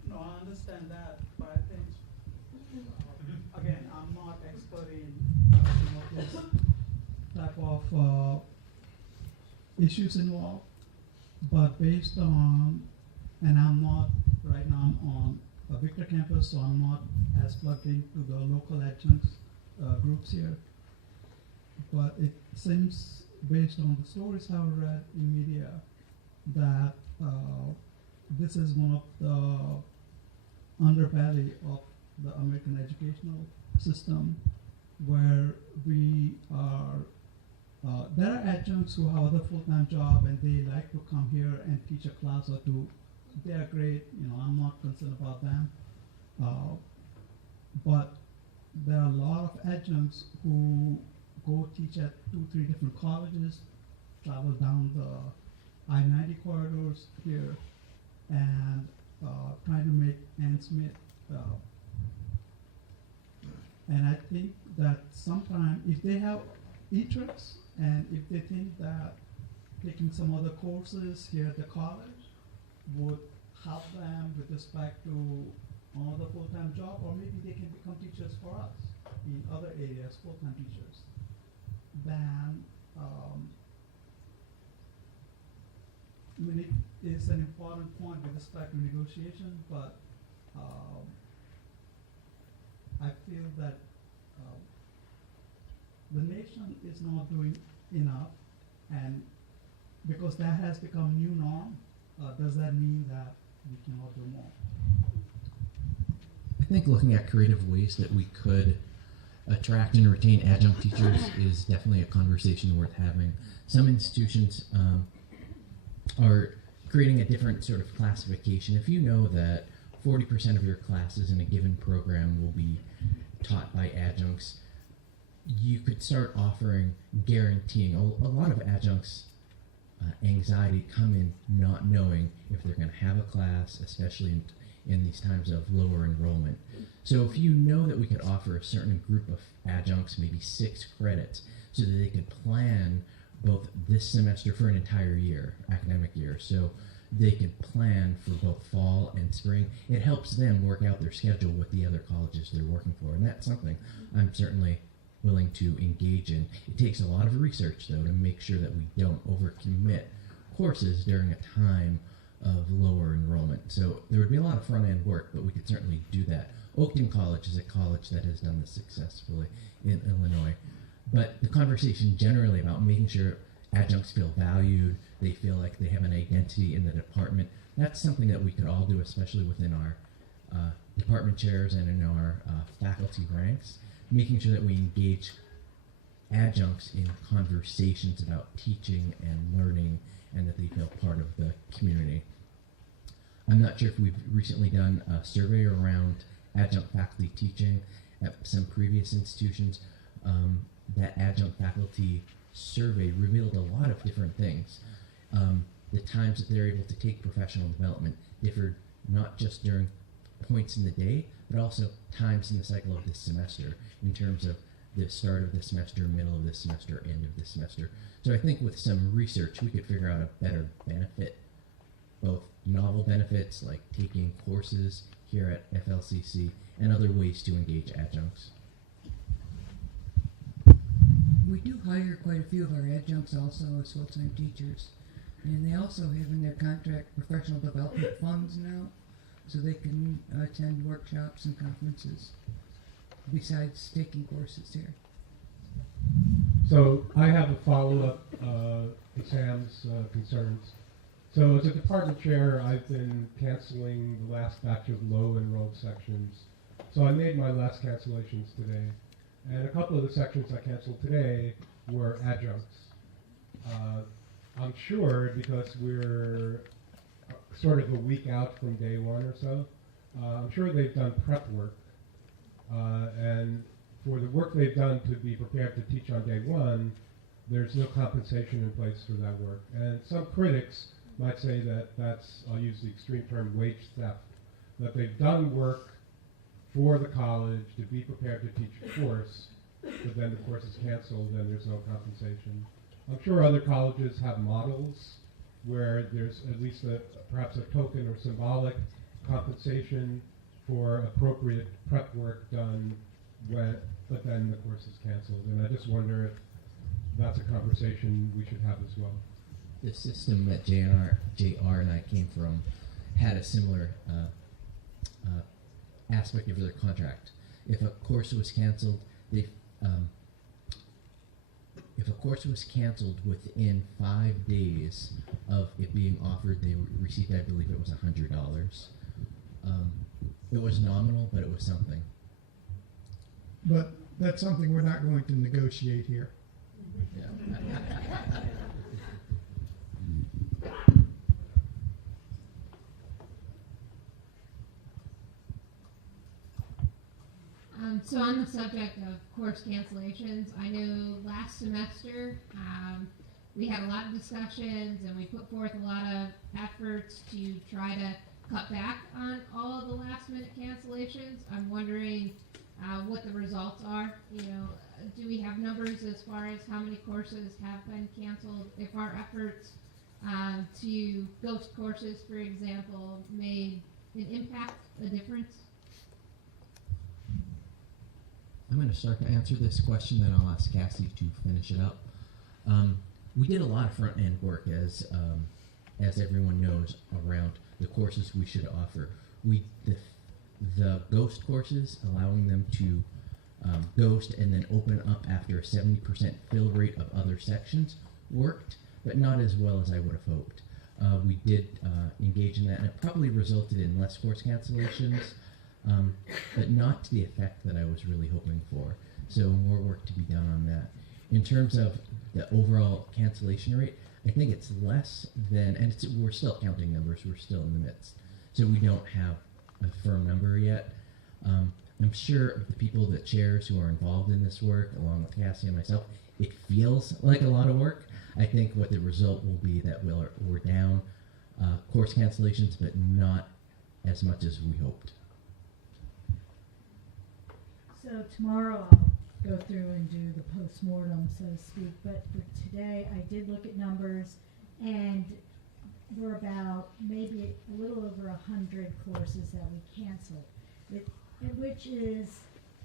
No, No, I understand that, but I think, again, I'm not expert in this type of issues involved, but based on, and I'm not, right now I'm on a Victor campus, so I'm not as plugged into the local adjuncts groups here, but it seems, based on the stories I've read in media, that this is one of the underbelly of the American educational system, where we are, there are adjuncts who have other full-time job and they like to come here and teach a class or two. They are great, I'm not concerned about them. But there are a lot of adjuncts who go teach at 2-3 different colleges, travel down the I-90 corridors here, and trying to make ends meet. And I think that sometimes if they have interest and if they think that taking some other courses here at the college would help them with respect to another full-time job, or maybe they can become teachers for us in other areas, full-time teachers, then I mean, it is an important point with respect to negotiation, but I feel that the nation is not doing enough, and because that has become new norm, does that mean that we cannot do more? I think looking at creative ways that we could attract and retain adjunct teachers is definitely a conversation worth having. Some institutions are creating a different sort of classification. If you know that 40% of your classes in a given program will be taught by adjuncts, you could start offering guaranteeing. A lot of adjuncts anxiety come in not knowing if they're going to have a class, especially in these times of lower enrollment. So if you know that we could offer a certain group of adjuncts, maybe 6 credits, so that they could plan both this semester for an entire year, academic year, so they could plan for both fall and spring, it helps them work out their schedule with the other colleges they're working for. And that's something I'm certainly willing to engage in. It takes a lot of research, though, to make sure that we don't overcommit courses during a time of lower enrollment. So there would be a lot of front-end work, but we could certainly do that. Oakton College is a college that has done this successfully in Illinois. But the conversation generally about making sure adjuncts feel valued, they feel like they have an identity in the department, that's something that we could all do, especially within our department chairs and in our faculty ranks, making sure that we engage adjuncts in conversations about teaching and learning and that they feel part of the community. I'm not sure if we've recently done a survey around adjunct faculty teaching at some previous institutions. That adjunct faculty survey revealed a lot of different things. The times that they're able to take professional development differed not just during points in the day, but also times in the cycle of this semester, in terms of the start of the semester, middle of the semester, end of the semester. So I think with some research, we could figure out a better benefit, both novel benefits like taking courses here at FLCC and other ways to engage adjuncts. We do hire quite a few of our adjuncts also as full-time teachers, and they also have in their contract professional development funds now, so they can attend workshops and conferences besides taking courses here. So I have a follow-up to Sam's concerns. So as a department chair, I've been canceling the last batch of low enrolled sections. So I made my last cancellations today. And a couple of the sections I canceled today were adjuncts. I'm sure because we're sort of a week out from day one or so, I'm sure they've done prep work. And for the work they've done to be prepared to teach on day one, there's no compensation in place for that work. And some critics might say that that's, I'll use the extreme term, wage theft, that they've done work for the college to be prepared to teach a course, but then the course is canceled and there's no compensation. I'm sure other colleges have models where there's at least perhaps a token or symbolic compensation for appropriate prep work done but then the course is canceled. And I just wonder if that's a conversation we should have as well. The system that JR and I came from had a similar aspect of their contract. If a course was canceled, if a course was canceled within 5 days of it being offered, they received, I believe it was $100. It was nominal, but it was something. But that's something we're not going to negotiate here. Yeah. So on the subject of course cancellations, I know last semester we had a lot of discussions and we put forth a lot of efforts to try to cut back on all of the last minute cancellations. I'm wondering what the results are. Do we have numbers as far as how many courses have been canceled? If our efforts to ghost courses, for example, made an impact, a difference? I'm going to start to answer this question, then I'll ask Cassie to finish it up. We did a lot of front-end work, as everyone knows, around the courses we should offer. The ghost courses, allowing them to ghost and then open up after a 70% fill rate of other sections, worked, but not as well as I would have hoped. We did engage in that, and it probably resulted in less course cancellations, but not to the effect that I was really hoping for. So more work to be done on that. In terms of the overall cancellation rate, I think it's less than, and we're still counting numbers, we're still in the midst. So we don't have a firm number yet. I'm sure the people, the chairs who are involved in this work, along with Cassie and myself, it feels like a lot of work. I think what the result will be that we're down course cancellations, but not as much as we hoped. So tomorrow I'll go through and do the post-mortem, so to speak, but for today I did look at numbers, and we're about maybe a little over 100 courses that we canceled, which is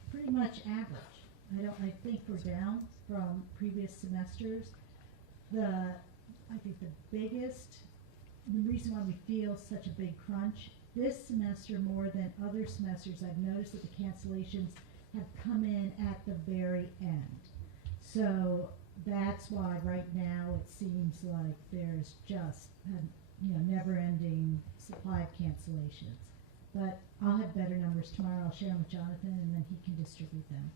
pretty much average. I think we're down from previous semesters. I think the reason why we feel such a big crunch this semester more than other semesters, I've noticed that the cancellations have come in at the very end. So that's why right now it seems like there's just a never-ending supply of cancellations. But I'll have better numbers tomorrow. I'll share them with Jonathan, and then he can distribute them.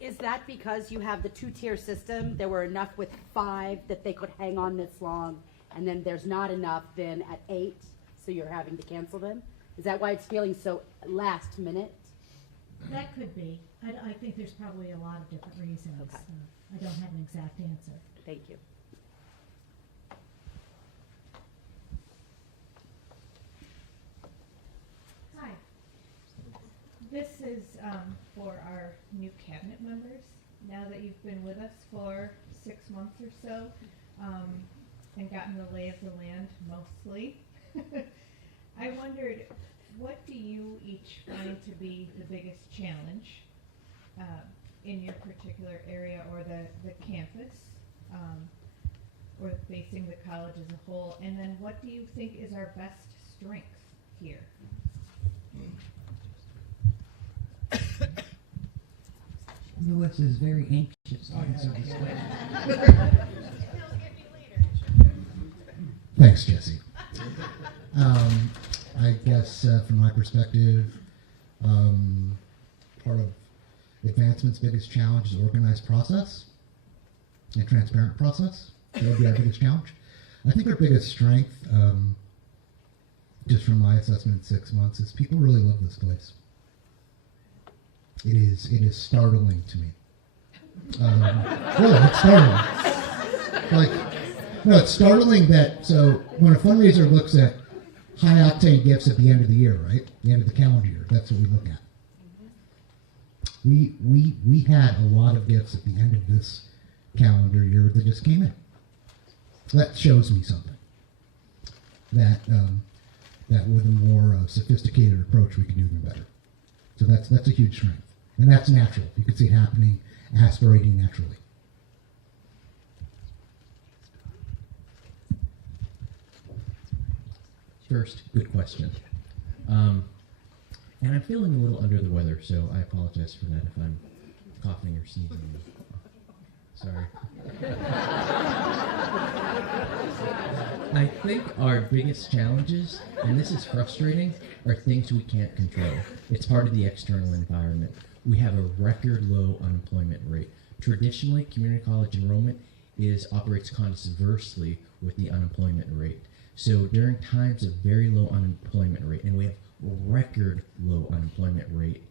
Is that because you have the two-tier system? There were enough with 5 that they could hang on this long, and then there's not enough then at 8, so you're having to cancel them? Is that why it's feeling so last minute? That could be. I think there's probably a lot of different reasons. Okay. I don't have an exact answer. Thank you. Hi. This is for our new cabinet members. Now that you've been with us for 6 months or so and gotten the lay of the land mostly, I wondered, what do you each find to be the biggest challenge in your particular area or the campus or facing the college as a whole? And then what do you think is our best strength here? Lewis is very anxious to answer this question. Thanks, Jesse. I guess from my perspective, part of advancement's biggest challenge is organized process and transparent process. That would be our biggest challenge. I think our biggest strength, just from my assessment in 6 months, is people really love this place. It is startling to me. Really, it's startling. It's startling that, so when a fundraiser looks at high-octane gifts at the end of the year, right? The end of the calendar year, that's what we look at. We had a lot of gifts at the end of this calendar year that just came in. That shows me something. That that with a more sophisticated approach, we can do even better. So that's a huge strength. And that's natural. You can see it happening, aspirating naturally. First, good question. And I'm feeling a little under the weather, so I apologize for that if I'm coughing or sneezing. Sorry. I think our biggest challenges, and this is frustrating, are things we can't control. It's part of the external environment. We have a record low unemployment rate. Traditionally, community college enrollment operates conversely with the unemployment rate. So during times of very low unemployment rate, and we have record low unemployment rate,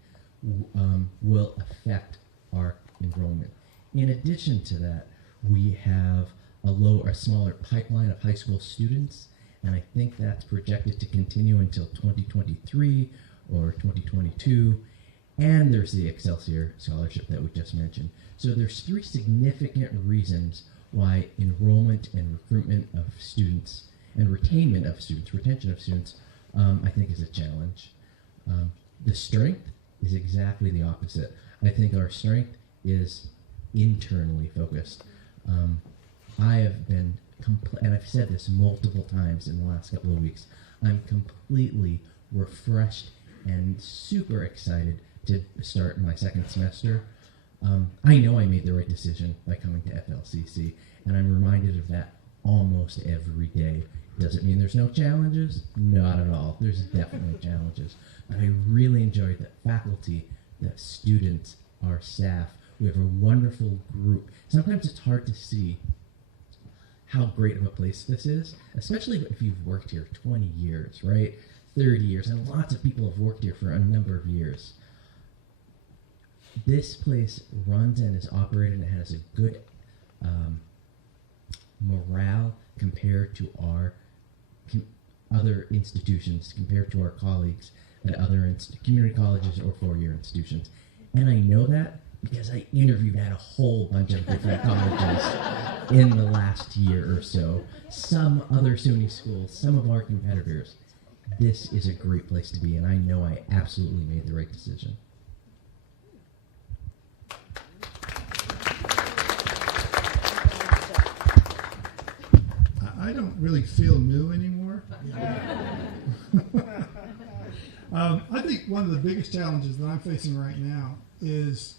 will affect our enrollment. In addition to that, we have a smaller pipeline of high school students, and I think that's projected to continue until 2023 or 2022. And there's the Excelsior scholarship that we just mentioned. So there's 3 significant reasons why enrollment and recruitment of students and retention of students, I think is a challenge. The strength is exactly the opposite. I think our strength is internally focused. I have been, and I've said this multiple times in the last couple of weeks, I'm completely refreshed and super excited to start my second semester. I know I made the right decision by coming to FLCC, and I'm reminded of that almost every day. Does it mean there's no challenges? Not at all. There's definitely challenges. But I really enjoy the faculty, the students, our staff. We have a wonderful group. Sometimes it's hard to see how great of a place this is, especially if you've worked here 20 years, right? 30 years, and lots of people have worked here for a number of years. This place runs and is operated and has a good morale compared to our other institutions, compared to our colleagues at other community colleges or four-year institutions. And I know that because I interviewed at a whole bunch of different colleges in the last year or so. Some other SUNY schools, some of our competitors. This is a great place to be, and I know I absolutely made the right decision. I don't really feel new anymore. I think one of the biggest challenges that I'm facing right now is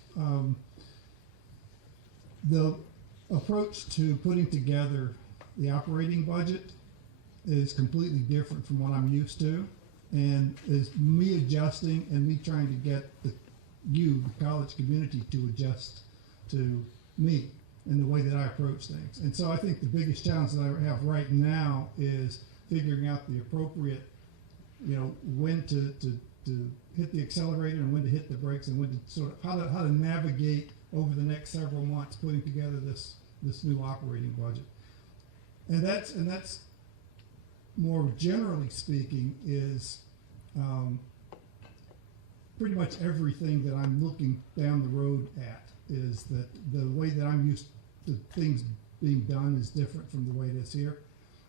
the approach to putting together the operating budget is completely different from what I'm used to, and is me adjusting and me trying to get the college community, to adjust to me and the way that I approach things. And so I think the biggest challenge that I have right now is figuring out the appropriate, when to hit the accelerator and when to hit the brakes, and when to sort of how to navigate over the next several months putting together this new operating budget. And that's more generally speaking is pretty much everything that I'm looking down the road at, is that the way that I'm used to things being done is different from the way it is here.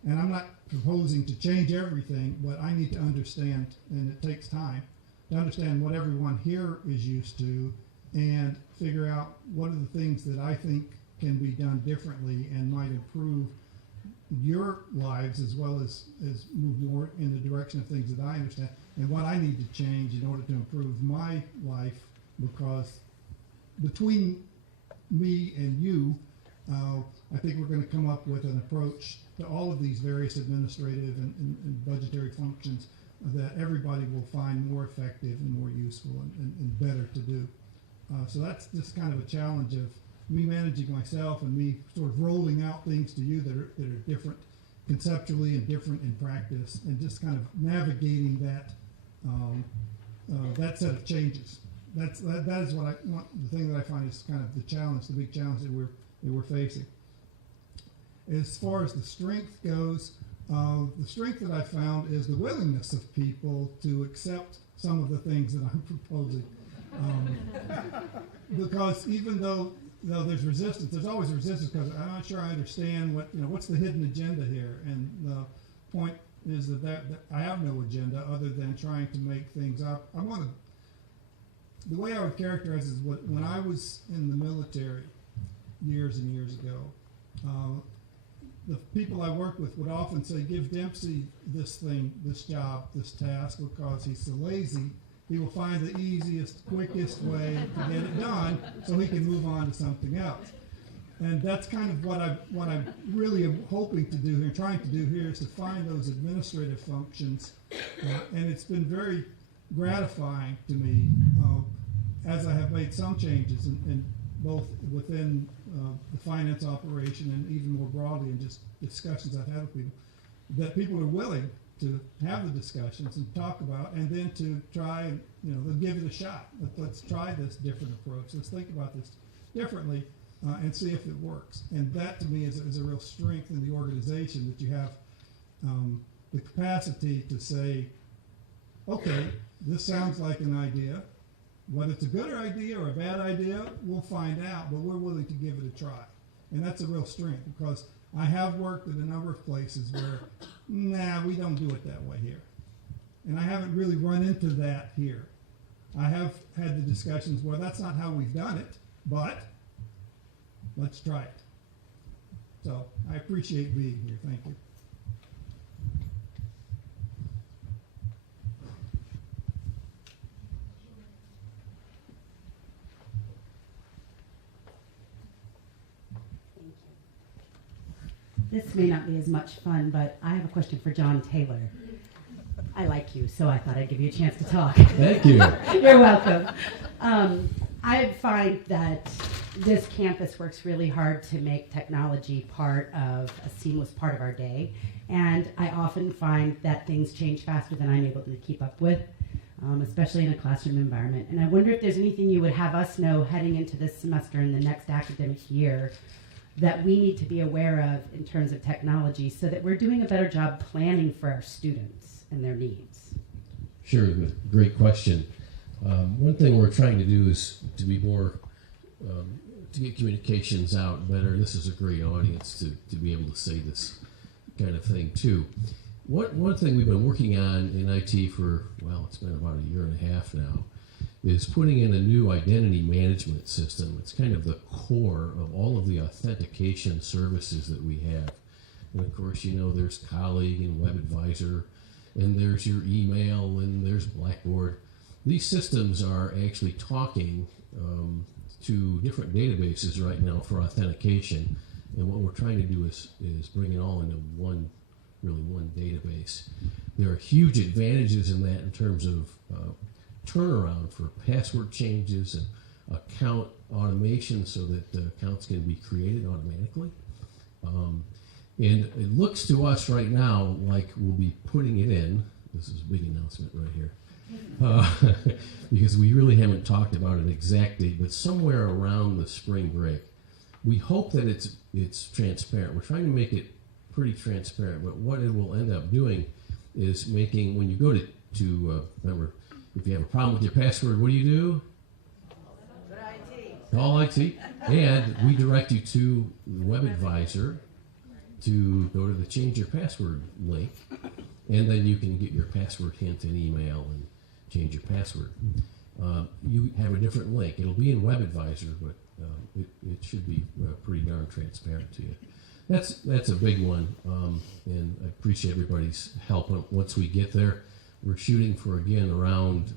And I'm not proposing to change everything, but I need to understand, and it takes time, to understand what everyone here is used to and figure out what are the things that I think can be done differently and might improve your lives, as well as move more in the direction of things that I understand, and what I need to change in order to improve my life, because between me and you, I think we're going to come up with an approach to all of these various administrative and budgetary functions that everybody will find more effective and more useful and better to do. So that's just kind of a challenge of me managing myself and me sort of rolling out things to you that are different conceptually and different in practice, and just kind of navigating that that set of changes. That is what I want. The thing that I find is kind of the challenge, the big challenge that we're facing. As far as the strength goes, the strength that I found is the willingness of people to accept some of the things that I'm proposing. Because even though there's resistance, there's always resistance, because I'm not sure I understand what's the hidden agenda here. And the point is that I have no agenda other than trying to make things up. The way I would characterize it is when I was in the military years and years ago, the people I worked with would often say, give Dempsey this thing, this job, this task, because he's so lazy, he will find the easiest, quickest way to get it done so he can move on to something else. And that's kind of what I really am hoping to do here, trying to do here, is to find those administrative functions. And it's been very gratifying to me as I have made some changes in both within the finance operation and even more broadly in just discussions I've had with people, that people are willing to have the discussions and talk about, and then to try and, give it a shot. Let's try this different approach. Let's think about this differently and see if it works. And that to me is a real strength in the organization, that you have the capacity to say, okay, this sounds like an idea. Whether it's a good idea or a bad idea, we'll find out, but we're willing to give it a try. And that's a real strength, because I have worked at a number of places where, we don't do it that way here. And I haven't really run into that here. I have had the discussions where that's not how we've done it, but let's try it. So I appreciate being here. Thank you. This may not be as much fun, but I have a question for John Taylor. I like you, so I thought I'd give you a chance to talk. Thank you. You're welcome. I find that this campus works really hard to make technology part of a seamless part of our day, and I often find that things change faster than I'm able to keep up with, especially in a classroom environment. And I wonder if there's anything you would have us know heading into this semester and the next academic year that we need to be aware of in terms of technology, so that we're doing a better job planning for our students and their needs. Sure, great question. One thing we're trying to do is to be more, to get communications out better. This is a great audience to be able to say this kind of thing too. One thing we've been working on in IT for, it's been about a year and a half now, is putting in a new identity management system. It's kind of the core of all of the authentication services that we have. And of course, there's Colleague and Web Advisor, and there's your email, and there's Blackboard. These systems are actually talking to different databases right now for authentication. And what we're trying to do is bring it all into one database. There are huge advantages in that in terms of turnaround for password changes and account automation, so that accounts can be created automatically. And it looks to us right now like we'll be putting it in. This is a big announcement right here. Because we really haven't talked about an exact date, but somewhere around the spring break. We hope that it's transparent. We're trying to make it pretty transparent, but what it will end up doing is making, when you go to remember, if you have a problem with your password, what do? Call IT. And we direct you to the Web Advisor to go to the Change Your Password link, and then you can get your password hint in email and change your password. You have a different link. It'll be in Web Advisor, but it should be pretty darn transparent to you. That's a big one, and I appreciate everybody's help. Once we get there, we're shooting for, again, around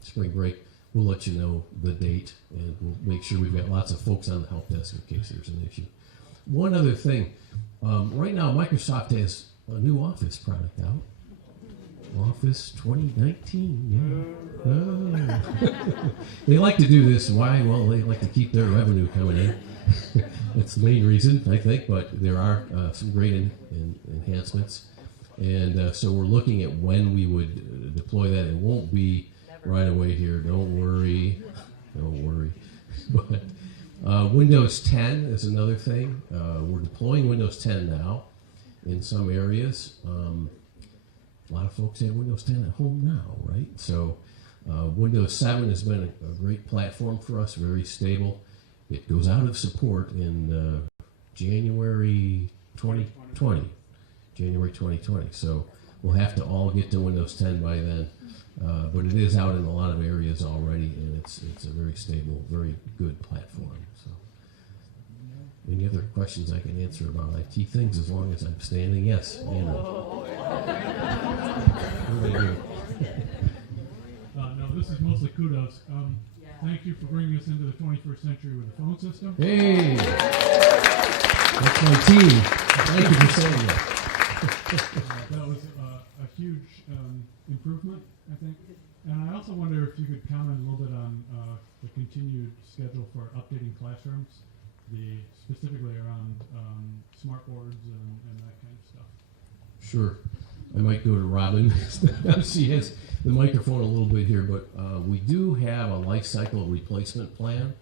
spring break. We'll let you know the date, and we'll make sure we've got lots of folks on the help desk in case there's an issue. One other thing, right now Microsoft has a new Office product out. Office 2019, yeah. Oh. They like to do this. Why? Well, they like to keep their revenue coming in. That's the main reason, I think, but there are some great enhancements. And so we're looking at when we would deploy that. It won't be right away here. Don't worry. But Windows 10 is another thing. We're deploying Windows 10 now in some areas. A lot of folks have Windows 10 at home now, right? So Windows 7 has been a great platform for us, very stable. It goes out of support in January 2020. January 2020. So we'll have to all get to Windows 10 by then. But it is out in a lot of areas already, and it's a very stable, very good platform. So, any other questions I can answer about IT things as long as I'm standing? Yes, Anna. No, this is mostly kudos. Thank you for bringing us into the 21st century with the phone system. Hey, that's my team. Thank you for saying that. That was a huge improvement, I think. And I also wonder if you could comment a little bit on the continued schedule for updating classrooms, specifically around smart boards and that kind of stuff. Sure. I might go to Robin. She has the microphone a little bit here, but we do have a life cycle replacement plan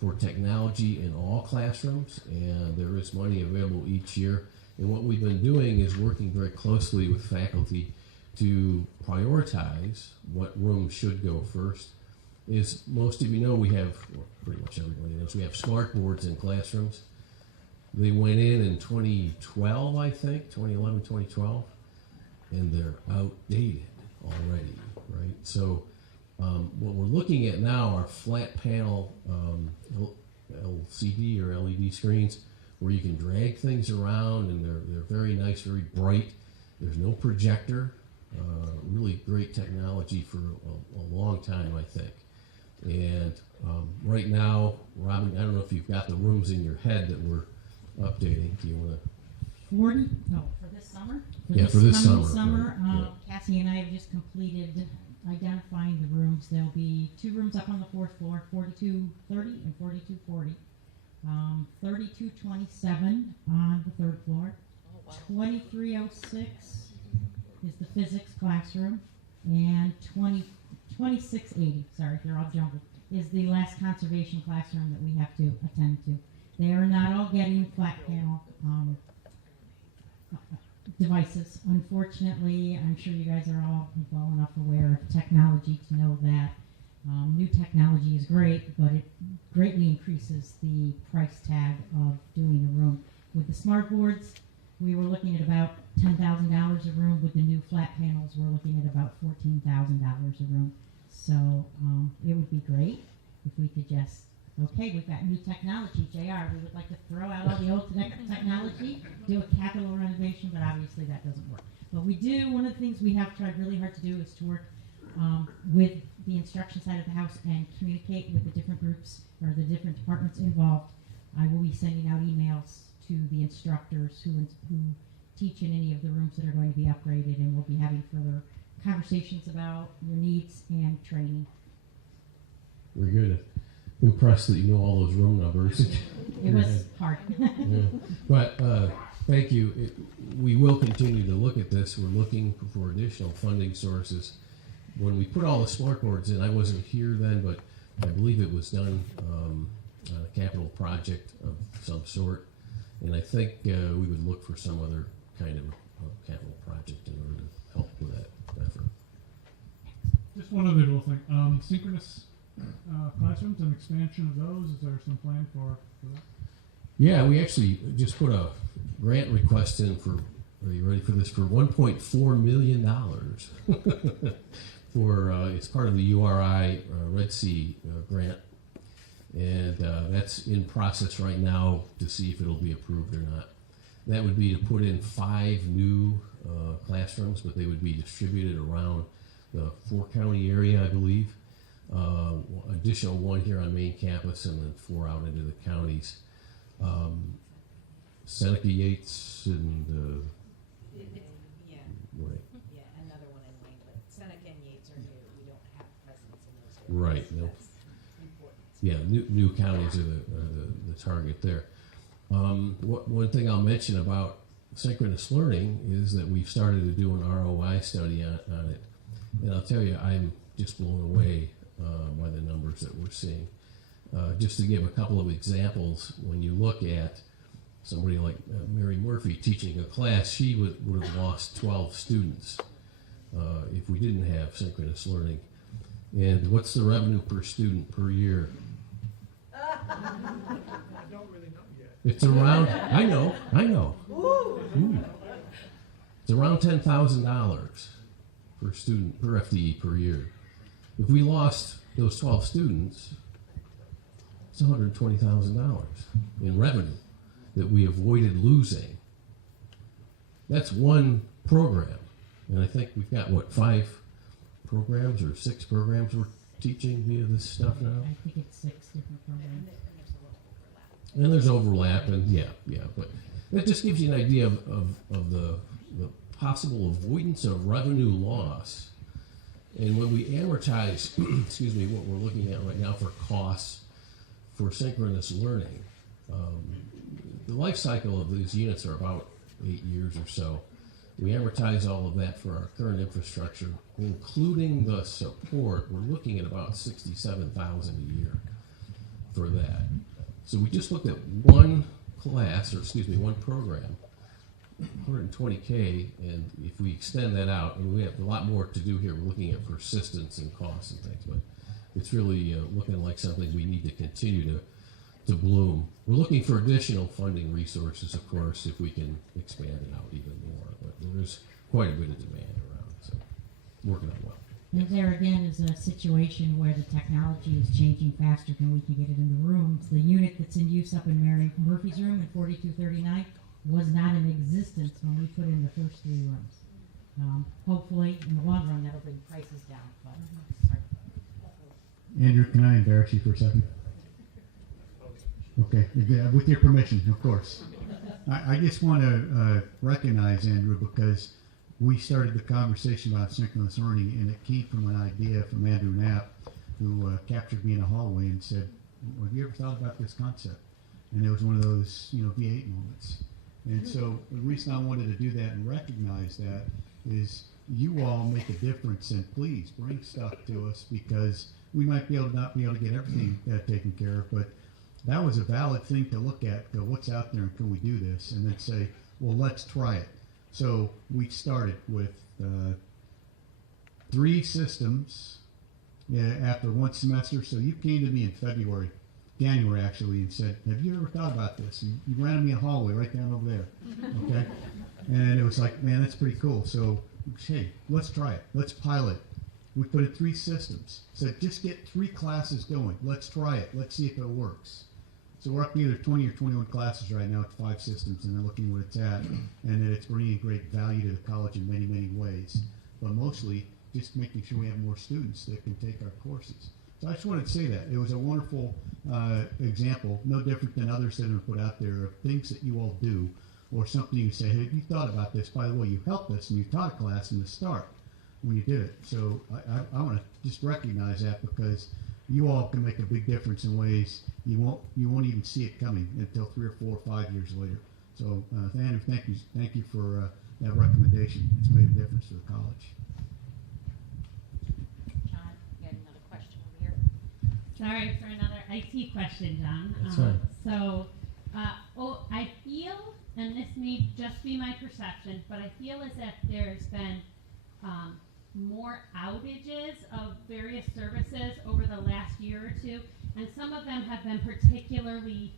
for technology in all classrooms, and there is money available each year. And what we've been doing is working very closely with faculty to prioritize what rooms should go first. As most of you know, we have, well, pretty much everybody knows, we have smart boards in classrooms. They went in 2012, I think, 2011, 2012, and they're outdated already, right? So what we're looking at now are flat panel LCD or LED screens where you can drag things around, and they're very nice, very bright. There's no projector. Really great technology for a long time, I think. And right now, Robin, I don't know if you've got the rooms in your head that we're updating. Do you want to? 40? No, for this summer? For this coming summer. Right. Cassie and I have just completed identifying the rooms. There'll be 2 rooms up on the 4th floor, 4230 and 4240. 3227 on the 3rd floor. 2306 is the physics classroom, and 2680, sorry, they're all jumbled, is the last conservation classroom that we have to attend to. They are not all getting flat panel devices. Unfortunately, I'm sure you guys are all well enough aware of technology to know that new technology is great, but it greatly increases the price tag of doing a room. With the smart boards, we were looking at about $10,000 a room. With the new flat panels, we're looking at about $14,000 a room. So it would be great if we could just, okay, we've got new technology, JR, we would like to throw out all the old technology, do a capital renovation, but obviously that doesn't work. But we do, one of the things we have tried really hard to do is to work with the instruction side of the house and communicate with the different groups or the different departments involved. I will be sending out emails to the instructors who teach in any of the rooms that are going to be upgraded, and we'll be having further conversations about your needs and training. We're good. Impressed that you know all those room numbers. It was hard. Yeah. But thank you. We will continue to look at this. We're looking for additional funding sources. When we put all the smart boards in, I wasn't here then, but I believe it was done on a capital project of some sort. And I think we would look for some other kind of capital project in order to help with that effort. Just one other little thing. Synchronous classrooms and expansion of those, is there some plan for that? Yeah, we actually just put a grant request in for, are you ready for this, for $1.4 million for, it's part of the URI Red Sea grant. And that's in process right now to see if it'll be approved or not. That would be to put in 5 new classrooms, but they would be distributed around the 4-county area, I believe. Additional 1 here on main campus, and then 4 out into the counties. Seneca Yates and yeah, right. Yeah, another one in Wayne, but Seneca and Yates are new. We don't have presence in those areas. Right. So Nope. that's important. Yeah, new counties are the target there. One thing I'll mention about synchronous learning is that we've started to do an ROI study on it. And I'll tell you, I'm just blown away by the numbers that we're seeing. Just to give a couple of examples, when you look at somebody like Mary Murphy teaching a class, she would have lost 12 students if we didn't have synchronous learning. And what's the revenue per student per year? I don't really know yet. It's around, I know. Ooh. It's around $10,000 per student, per FTE per year. If we lost those 12 students, it's $120,000 in revenue that we avoided losing. That's one program. And I think we've got, 5 programs or 6 programs we're teaching via this stuff now? I think it's 6 different programs. And there's overlap, and yeah, but that just gives you an idea of the possible avoidance of revenue loss. And when we amortize, excuse me, what we're looking at right now for costs for synchronous learning, the life cycle of these units are about 8 years or so. We amortize all of that for our current infrastructure, including the support. We're looking at about $67,000 a year for that. So we just looked at one program, $120K, and if we extend that out, and we have a lot more to do here, we're looking at persistence and costs and things, but it's really looking like something we need to continue to bloom. We're looking for additional funding resources, of course, if we can expand it out even more, but there's quite a bit of demand around, so working out well. And there again is a situation where the technology is changing faster than we can get it in the rooms. The unit that's in use up in Mary Murphy's room in 4239 was not in existence when we put in the first 3 rooms. Hopefully, in the long run, that'll bring prices down. But sorry. Andrew, can I embarrass you for a second? Okay, with your permission, of course. I just want to recognize Andrew because we started the conversation about synchronous learning, and it came from an idea from Andrew Knapp, who captured me in a hallway and said, well, have you ever thought about this concept? And it was one of those, V8 moments. And so the reason I wanted to do that and recognize that is you all make a difference, and please bring stuff to us because we might not be able to get everything taken care of, but that was a valid thing to look at, go, what's out there and can we do this? And then say, well, let's try it. So we started with 3 systems after 1 semester. So you came to me in January actually, and said, have you ever thought about this? And you ran me a hallway right down over there, okay? And it was like, man, that's pretty cool. So, hey, let's try it. Let's pilot. We put in 3 systems. Said, just get 3 classes going. Let's try it. Let's see if it works. So we're up to either 20 or 21 classes right now at 5 systems, and they're looking where it's at, and that it's bringing great value to the college in many, many ways. But mostly, just making sure we have more students that can take our courses. So I just wanted to say that. It was a wonderful example, no different than others that are put out there of things that you all do, or something you say, hey, you thought about this. By the way, you helped us, and you taught a class in the start when you did it. So I want to just recognize that because you all can make a big difference in ways you won't even see it coming until 3 or 4 or 5 years later. So Andrew, thank you for that recommendation. It's made a difference to the college. John, you had another question over here. Sorry for another IT question, John. That's fine. So I feel, and this may just be my perception, but I feel as if there's been more outages of various services over the last year or 2, and some of them have been particularly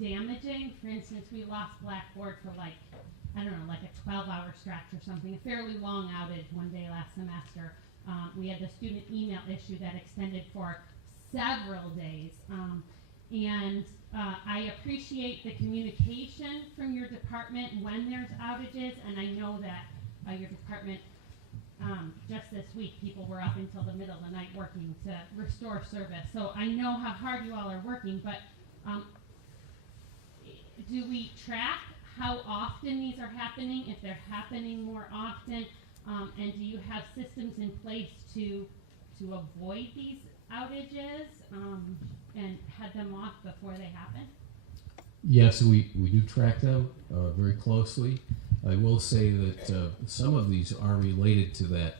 damaging. For instance, we lost Blackboard for like a 12-hour stretch or something, a fairly long outage one day last semester. We had the student email issue that extended for several days. I appreciate the communication from your department when there's outages, and I know that your department, just this week, people were up until the middle of the night working to restore service. So I know how hard you all are working, but do we track how often these are happening, if they're happening more often, and do you have systems in place to avoid these outages and head them off before they happen? Yes, we do track them very closely. I will say that some of these are related to that.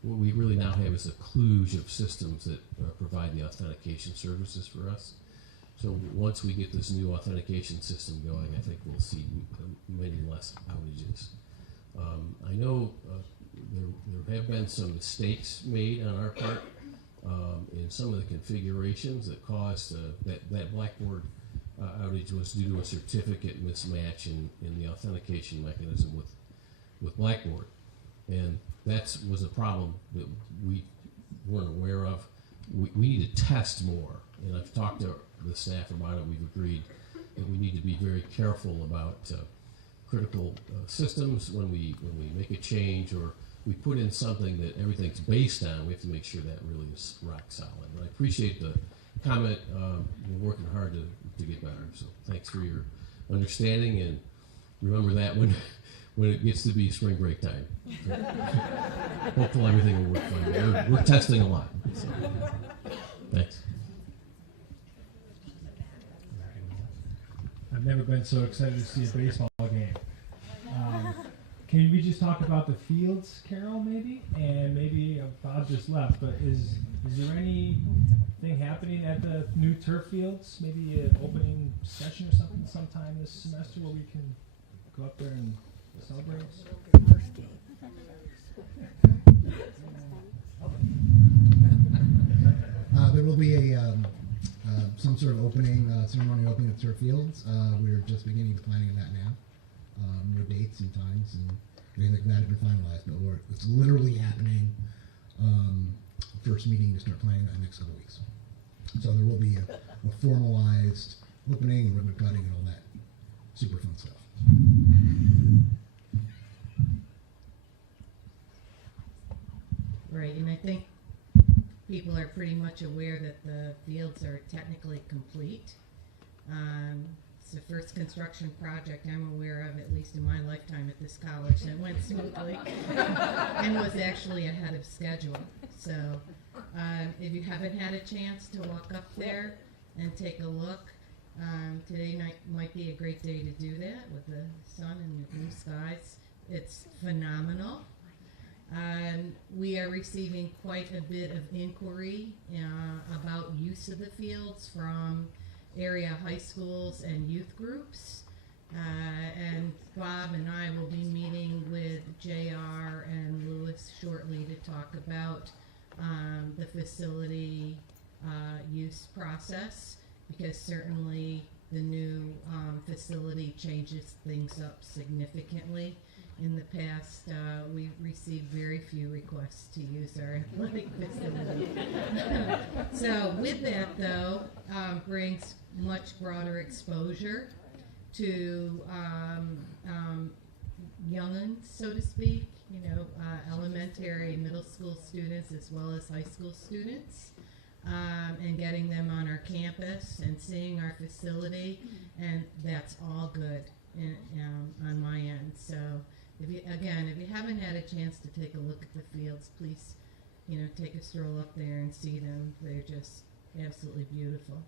What we really now have is a kludge of systems that provide the authentication services for us. So once we get this new authentication system going, I think we'll see many less outages. I know there have been some mistakes made on our part in some of the configurations that caused that Blackboard outage was due to a certificate mismatch in the authentication mechanism with Blackboard. And that was a problem that we weren't aware of. We need to test more, and I've talked to the staff about it. We've agreed that we need to be very careful about critical systems when we make a change or we put in something that everything's based on. We have to make sure that really is rock solid. And I appreciate the comment. We're working hard to get better. So thanks for your understanding, and remember that when it gets to be spring break time. Hopefully everything will work fine. We're testing a lot. So. Thanks. I've never been so excited to see a baseball game. Can we just talk about the fields, Carol, maybe? And maybe Bob just left, but is there anything happening at the new turf fields? Maybe an opening session or something sometime this semester where we can go up there and celebrate? There will be some sort of opening ceremony opening of turf fields. We're just beginning the planning of that now. No dates and times and anything like that have been finalized, but it's literally happening. First meeting to start planning that next couple weeks. So there will be a formalized opening and ribbon cutting and all that super fun stuff. Right, and I think people are pretty much aware that the fields are technically complete. It's the first construction project I'm aware of, at least in my lifetime at this college, that went smoothly and was actually ahead of schedule. So if you haven't had a chance to walk up there and take a look, today night might be a great day to do that with the sun and the blue skies. It's phenomenal. We are receiving quite a bit of inquiry about use of the fields from area high schools and youth groups. And Bob and I will be meeting with JR and Lewis shortly to talk about the facility use process, because certainly the new facility changes things up significantly. In the past, we've received very few requests to use our athletic facility. So with that, though, brings much broader exposure to young'uns, so to speak, elementary, middle school students as well as high school students, and getting them on our campus and seeing our facility, and that's all good on my end. So if you haven't had a chance to take a look at the fields, please, take a stroll up there and see them. They're just absolutely beautiful.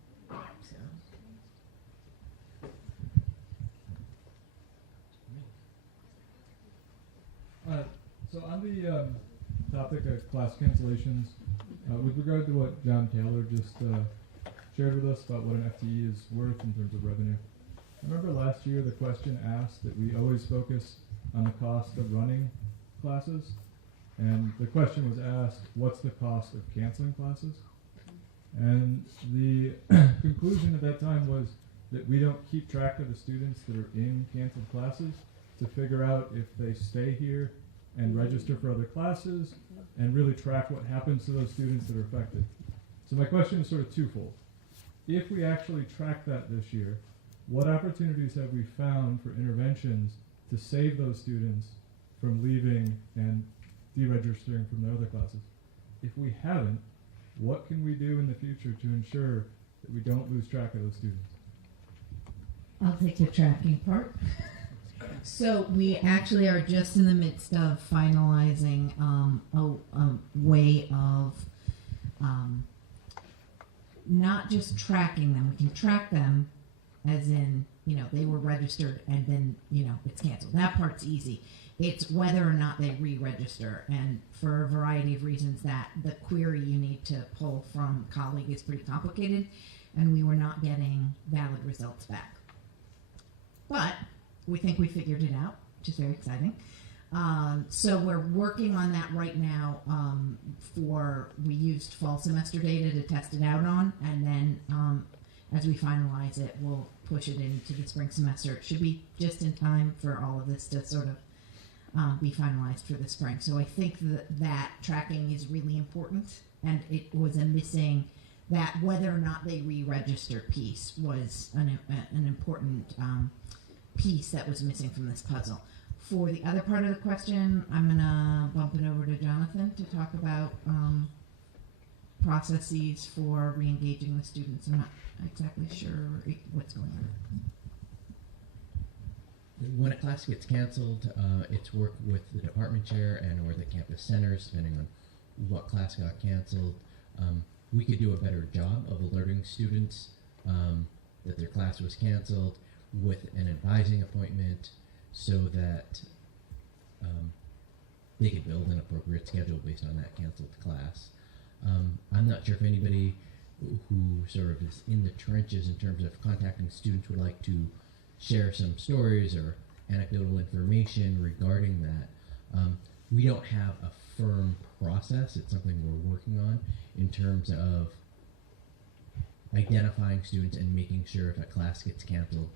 So on the topic of class cancellations, with regard to what John Taylor just shared with us about what an FTE is worth in terms of revenue, I remember last year the question asked that we always focus on the cost of running classes, and the question was asked, what's the cost of canceling classes? And the conclusion at that time was that we don't keep track of the students that are in canceled classes to figure out if they stay here and register for other classes and really track what happens to those students that are affected. So my question is sort of twofold. If we actually track that this year, what opportunities have we found for interventions to save those students from leaving and deregistering from their other classes? If we haven't, what can we do in the future to ensure that we don't lose track of those students? I'll take the tracking part. So we actually are just in the midst of finalizing a way of not just tracking them. We can track them as in, they were registered and then, it's canceled. That part's easy. It's whether or not they re-register, and for a variety of reasons that the query you need to pull from colleague is pretty complicated, and we were not getting valid results back. But we think we figured it out, which is very exciting. So we're working on that right now. We used fall semester data to test it out on, and then as we finalize it, we'll push it into the spring semester. It should be just in time for all of this to sort of be finalized for the spring. So I think that tracking is really important, and it was a missing, that whether or not they re-register piece was an important piece that was missing from this puzzle. For the other part of the question, I'm going to bump it over to Jonathan to talk about processes for re-engaging the students. I'm not exactly sure what's going on. When a class gets canceled, it's work with the department chair and or the campus centers, depending on what class got canceled. We could do a better job of alerting students that their class was canceled with an advising appointment so that they could build an appropriate schedule based on that canceled class. I'm not sure if anybody who sort of is in the trenches in terms of contacting students would like to share some stories or anecdotal information regarding that. We don't have a firm process. It's something we're working on in terms of identifying students and making sure if a class gets canceled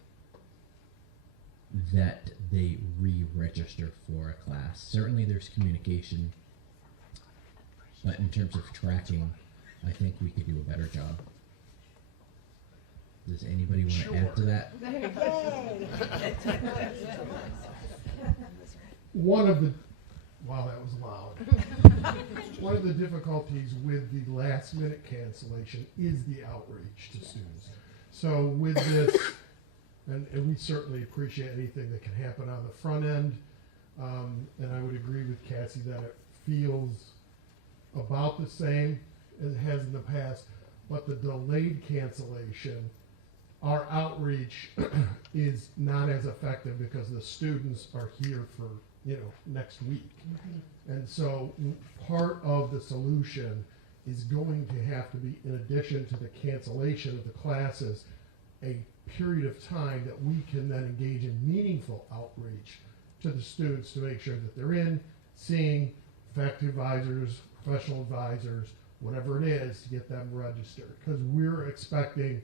that they re-register for a class. Certainly there's communication, but in terms of tracking, I think we could do a better job. Does anybody want to add to that? One of the, wow, that was loud. One of the difficulties with the last minute cancellation is the outreach to students. So with this, and we certainly appreciate anything that can happen on the front end, and I would agree with Cassie that it feels about the same as it has in the past, but the delayed cancellation, our outreach is not as effective because the students are here for, next week. And so part of the solution is going to have to be, in addition to the cancellation of the classes, a period of time that we can then engage in meaningful outreach to the students to make sure that they're in, seeing faculty advisors, professional advisors, whatever it is, to get them registered. Because we're expecting,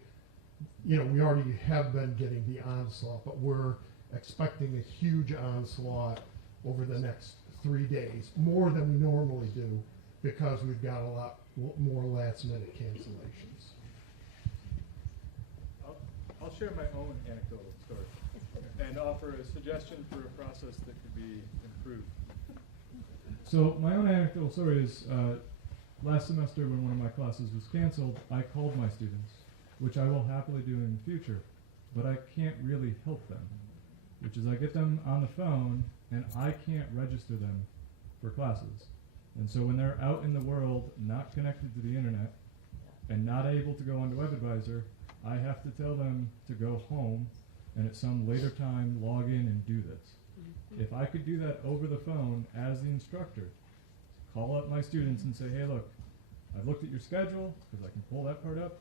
we already have been getting the onslaught, but we're expecting a huge onslaught over the next 3 days, more than we normally do, because we've got a lot more last-minute cancellations. I'll share my own anecdotal story and offer a suggestion for a process that could be improved. So my own anecdotal story is last semester when one of my classes was canceled, I called my students, which I will happily do in the future, but I can't really help them, which is I get them on the phone and I can't register them for classes. And so when they're out in the world, not connected to the internet and not able to go onto WebAdvisor, I have to tell them to go home and at some later time log in and do this. If I could do that over the phone as the instructor, call up my students and say, hey, look, I've looked at your schedule because I can pull that part up.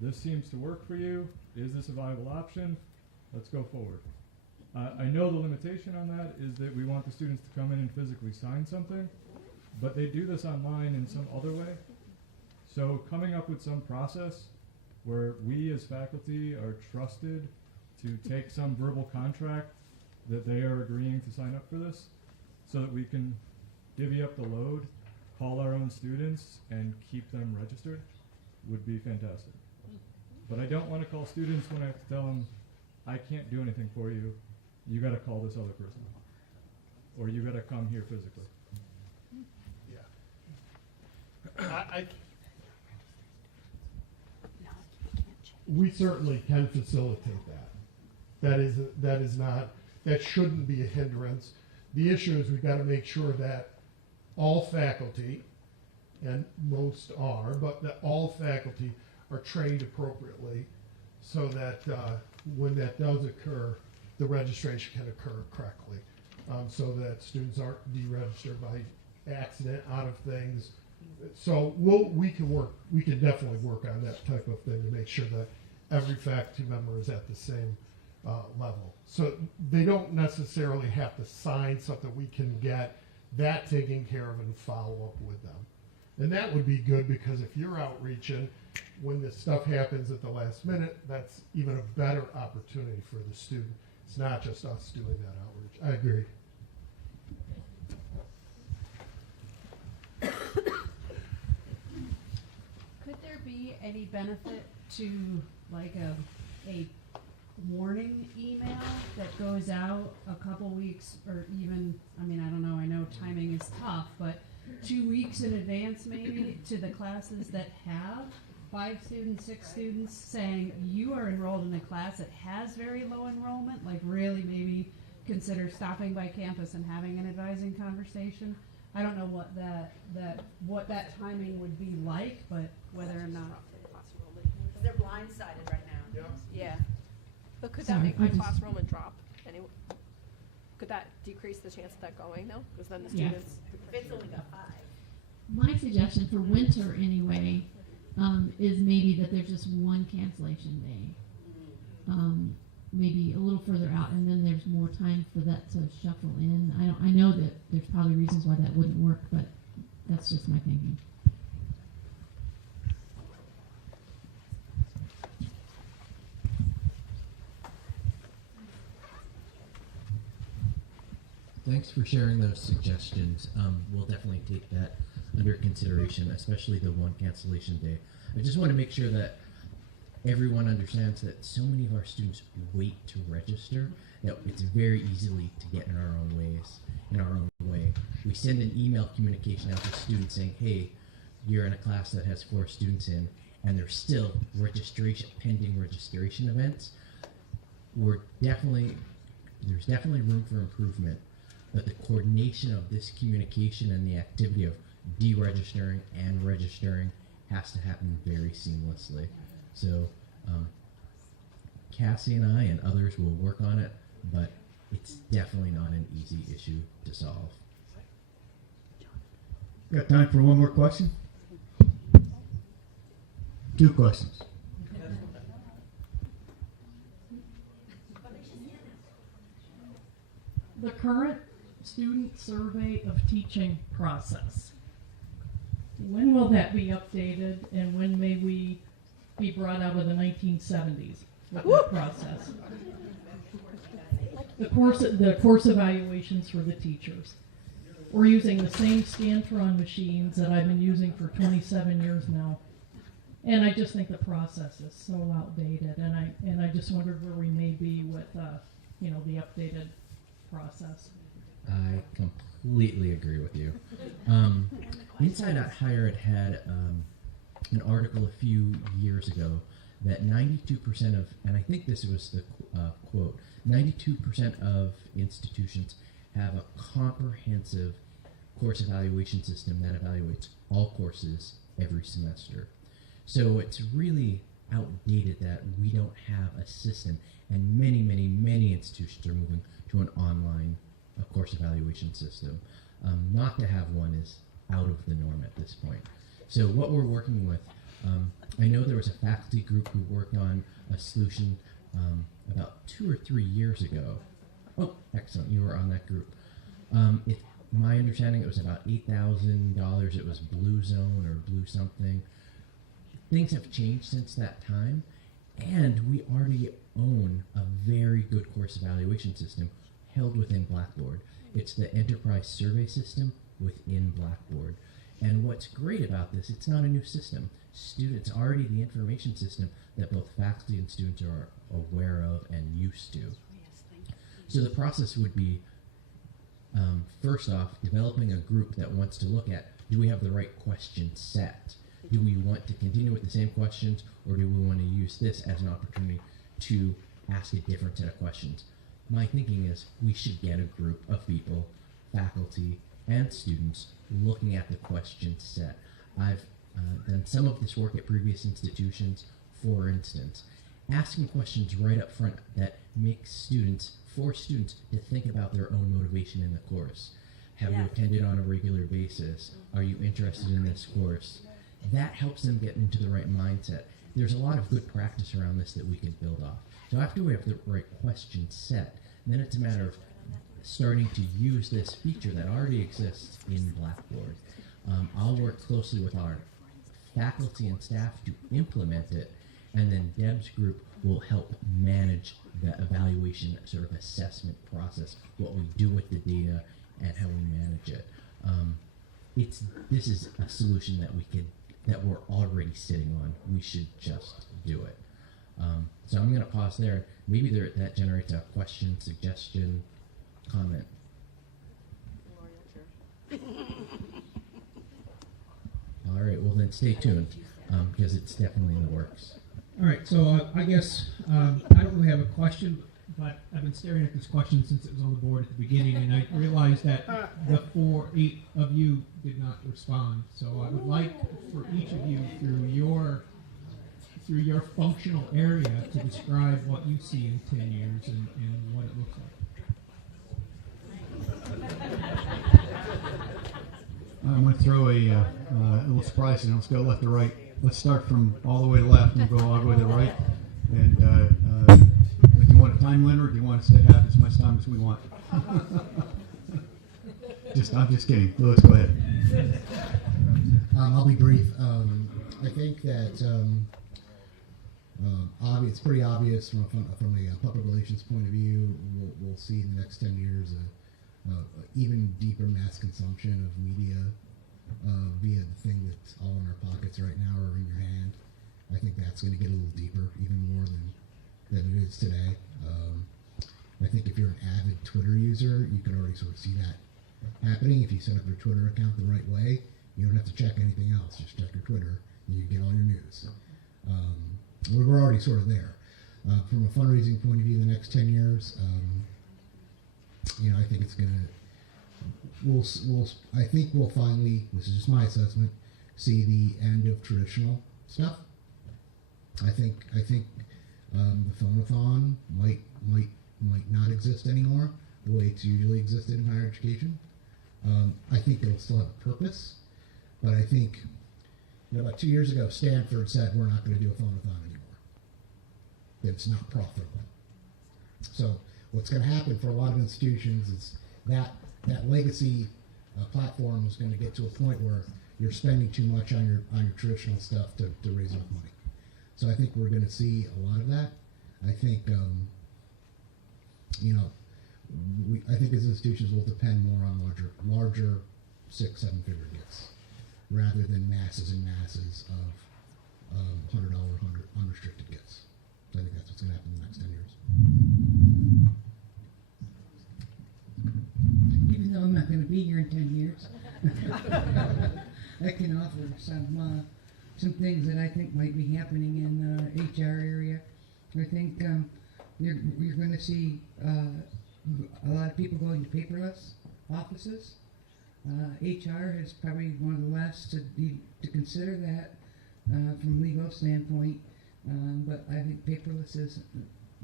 This seems to work for you. Is this a viable option? Let's go forward. I know the limitation on that is that we want the students to come in and physically sign something, but they do this online in some other way. So coming up with some process where we as faculty are trusted to take some verbal contract that they are agreeing to sign up for this so that we can divvy up the load, call our own students, and keep them registered would be fantastic. But I don't want to call students when I have to tell them, I can't do anything for you. You got to call this other person. Or you got to come here physically. Yeah. We certainly can facilitate that. That shouldn't be a hindrance. The issue is we've got to make sure that all faculty, and most are, but that all faculty are trained appropriately so that when that does occur, the registration can occur correctly, so that students aren't deregistered by accident out of things. So we can definitely work on that type of thing to make sure that every faculty member is at the same level. So they don't necessarily have to sign something. We can get that taken care of and follow up with them. And that would be good because if you're outreaching, when this stuff happens at the last minute, that's even a better opportunity for the student. It's not just us doing that outreach. I agree. any benefit to like a warning email that goes out a couple weeks or even, I mean, I don't know, I know timing is tough, but 2 weeks in advance maybe to the classes that have 5 students, 6 students, saying you are enrolled in a class that has very low enrollment, like really maybe consider stopping by campus and having an advising conversation. I don't know what that timing would be like, but whether or not. Because they're blindsided right now. Yeah. But could Sorry, that make my I just- class enrollment drop? Anyway, could that decrease the chance of that going though? Because then the Yes. students. If it's only got 5. My suggestion for winter anyway is maybe that there's just one cancellation day, maybe a little further out, and then there's more time for that to shuffle in. I know that there's probably reasons why that wouldn't work, but that's just my thinking. Thanks for sharing those suggestions. We'll definitely take that under consideration, especially the one cancellation day. I just want to make sure that everyone understands that so many of our students wait to register that it's very easily to get in our own way. We send an email communication out to students saying, hey, you're in a class that has 4 students in, and there's still pending registration events. There's definitely room for improvement, but the coordination of this communication and the activity of deregistering and registering has to happen very seamlessly. So Cassie and I and others will work on it, but it's definitely not an easy issue to solve. Got time for one more question? 2 questions. The current student survey of teaching process. When will that be updated, and when may we be brought out of the 1970s with that process? The course evaluations for the teachers. We're using the same Scantron machines that I've been using for 27 years now, and I just think the process is so outdated, and I just wondered where we may be with the updated process. I completely agree with you. Inside Out Higher Ed had an article a few years ago that 92% of, and I think this was the quote, 92% of institutions have a comprehensive course evaluation system that evaluates all courses every semester. So it's really outdated that we don't have a system, and many institutions are moving to an online course evaluation system. Not to have one is out of the norm at this point. So what we're working with, I know there was a faculty group who worked on a solution about 2 or 3 years ago. Oh, excellent, you were on that group. My understanding, it was about $8,000. It was Blue Zone or Blue something. Things have changed since that time, and we already own a very good course evaluation system held within Blackboard. It's the enterprise survey system within Blackboard. And what's great about this, it's not a new system. It's already the information system that both faculty and students are aware of and used to. So the process would be, first off, developing a group that wants to look at, do we have the right question set? Do we want to continue with the same questions, or do we want to use this as an opportunity to ask a different set of questions? My thinking is we should get a group of people, faculty and students, looking at the question set. I've done some of this work at previous institutions. For instance, asking questions right up front that force students to think about their own motivation in the course. Have you attended on a regular basis? Are you interested in this course? That helps them get into the right mindset. There's a lot of good practice around this that we can build off. So after we have the right question set, then it's a matter of starting to use this feature that already exists in Blackboard. I'll work closely with our faculty and staff to implement it, and then Deb's group will help manage the evaluation sort of assessment process, what we do with the data and how we manage it. This is a solution that we could that we're already sitting on. We should just do it. So I'm going to pause there. Maybe that generates a question, suggestion, comment. All right, well then stay tuned, because it's definitely in the works. All right, so I guess I don't really have a question, but I've been staring at this question since it was on the board at the beginning, and I realized that the 8 of you did not respond. So I would like for each of you, through your functional area, to describe what you see in 10 years and what it looks like. I'm going to throw a little surprise in. Let's go left to right. Let's start from all the way to left and go all the way to the right. And if you want a time limit, or do you want us to have as much time as we want? I'm just kidding. Lewis, go ahead. I'll be brief. I think that it's pretty obvious from a public relations point of view. We'll see in the next 10 years even deeper mass consumption of media via the thing that's all in our pockets right now or in your hand. I think that's going to get a little deeper, even more than it is today. I think if you're an avid Twitter user, you can already sort of see that happening. If you set up your Twitter account the right way, you don't have to check anything else. Just check your Twitter, and you get all your news. We're already sort of there. From a fundraising point of view, the next 10 years, I think it's going to. I think we'll finally, this is just my assessment, see the end of traditional stuff. I think the phonathon might not exist anymore the way it's usually existed in higher education. I think it'll still have a purpose, but I think about 2 years ago, Stanford said we're not going to do a phonathon anymore. That it's not profitable. So what's going to happen for a lot of institutions is that legacy platform is going to get to a point where you're spending too much on your traditional stuff to raise enough money. So I think we're going to see a lot of that. I think I think as institutions will depend more on larger 6-7 figure gifts rather than masses and masses of $100 unrestricted gifts. So I think that's what's going to happen in the next 10 years. Even though I'm not going to be here in 10 years, I can offer some things that I think might be happening in the HR area. I think you're going to see a lot of people going to paperless offices. HR is probably one of the last to consider that from a legal standpoint, but I think paperless is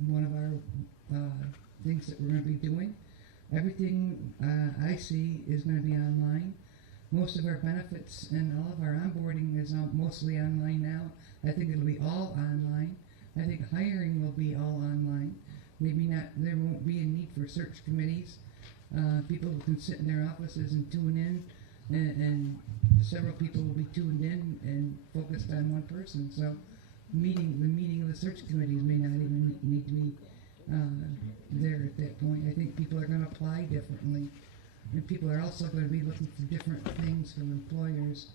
one of our things that we're going to be doing. Everything I see is going to be online. Most of our benefits and all of our onboarding is mostly online now. I think it'll be all online. I think hiring will be all online. Maybe not, there won't be a need for search committees. People can sit in their offices and tune in, and several people will be tuned in and focused on one person. So the meeting of the search committees may not even need to be there at that point. I think people are going to apply differently, and people are also going to be looking for different things from employers.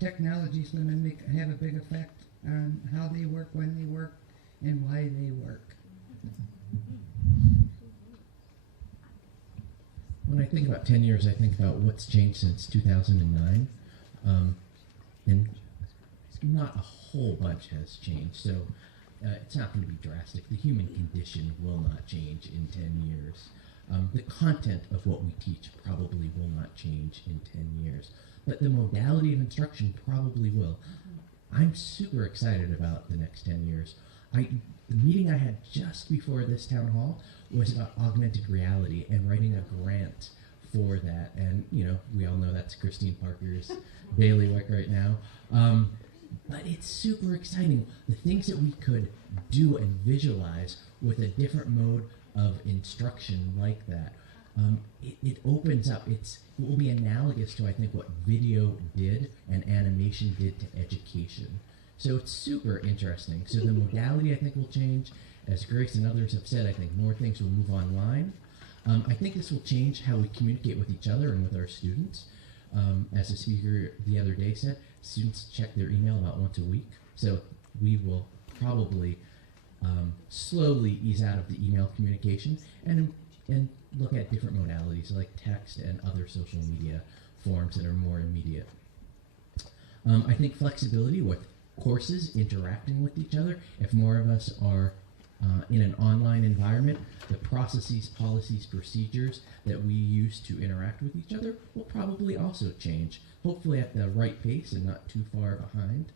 Technology is going to have a big effect on how they work, when they work, and why they work. When I think about 10 years, I think about what's changed since 2009, and not a whole bunch has changed. So it's not going to be drastic. The human condition will not change in 10 years. The content of what we teach probably will not change in 10 years. But the modality of instruction probably will. I'm super excited about the next 10 years. The meeting I had just before this town hall was about augmented reality and writing a grant for that. And, we all know that's Christine Parker's bailiwick right now. But it's super exciting. The things that we could do and visualize with a different mode of instruction like that. It opens up. It will be analogous to, I think, what video did and animation did to education. So it's super interesting. So the modality, I think, will change. As Grace and others have said, I think more things will move online. I think this will change how we communicate with each other and with our students. As the speaker the other day said, students check their email about once a week. So we will probably slowly ease out of the email communication and look at different modalities like text and other social media forms that are more immediate. I think flexibility with courses interacting with each other. If more of us are in an online environment, the processes, policies, procedures that we use to interact with each other will probably also change, hopefully at the right pace and not too far behind.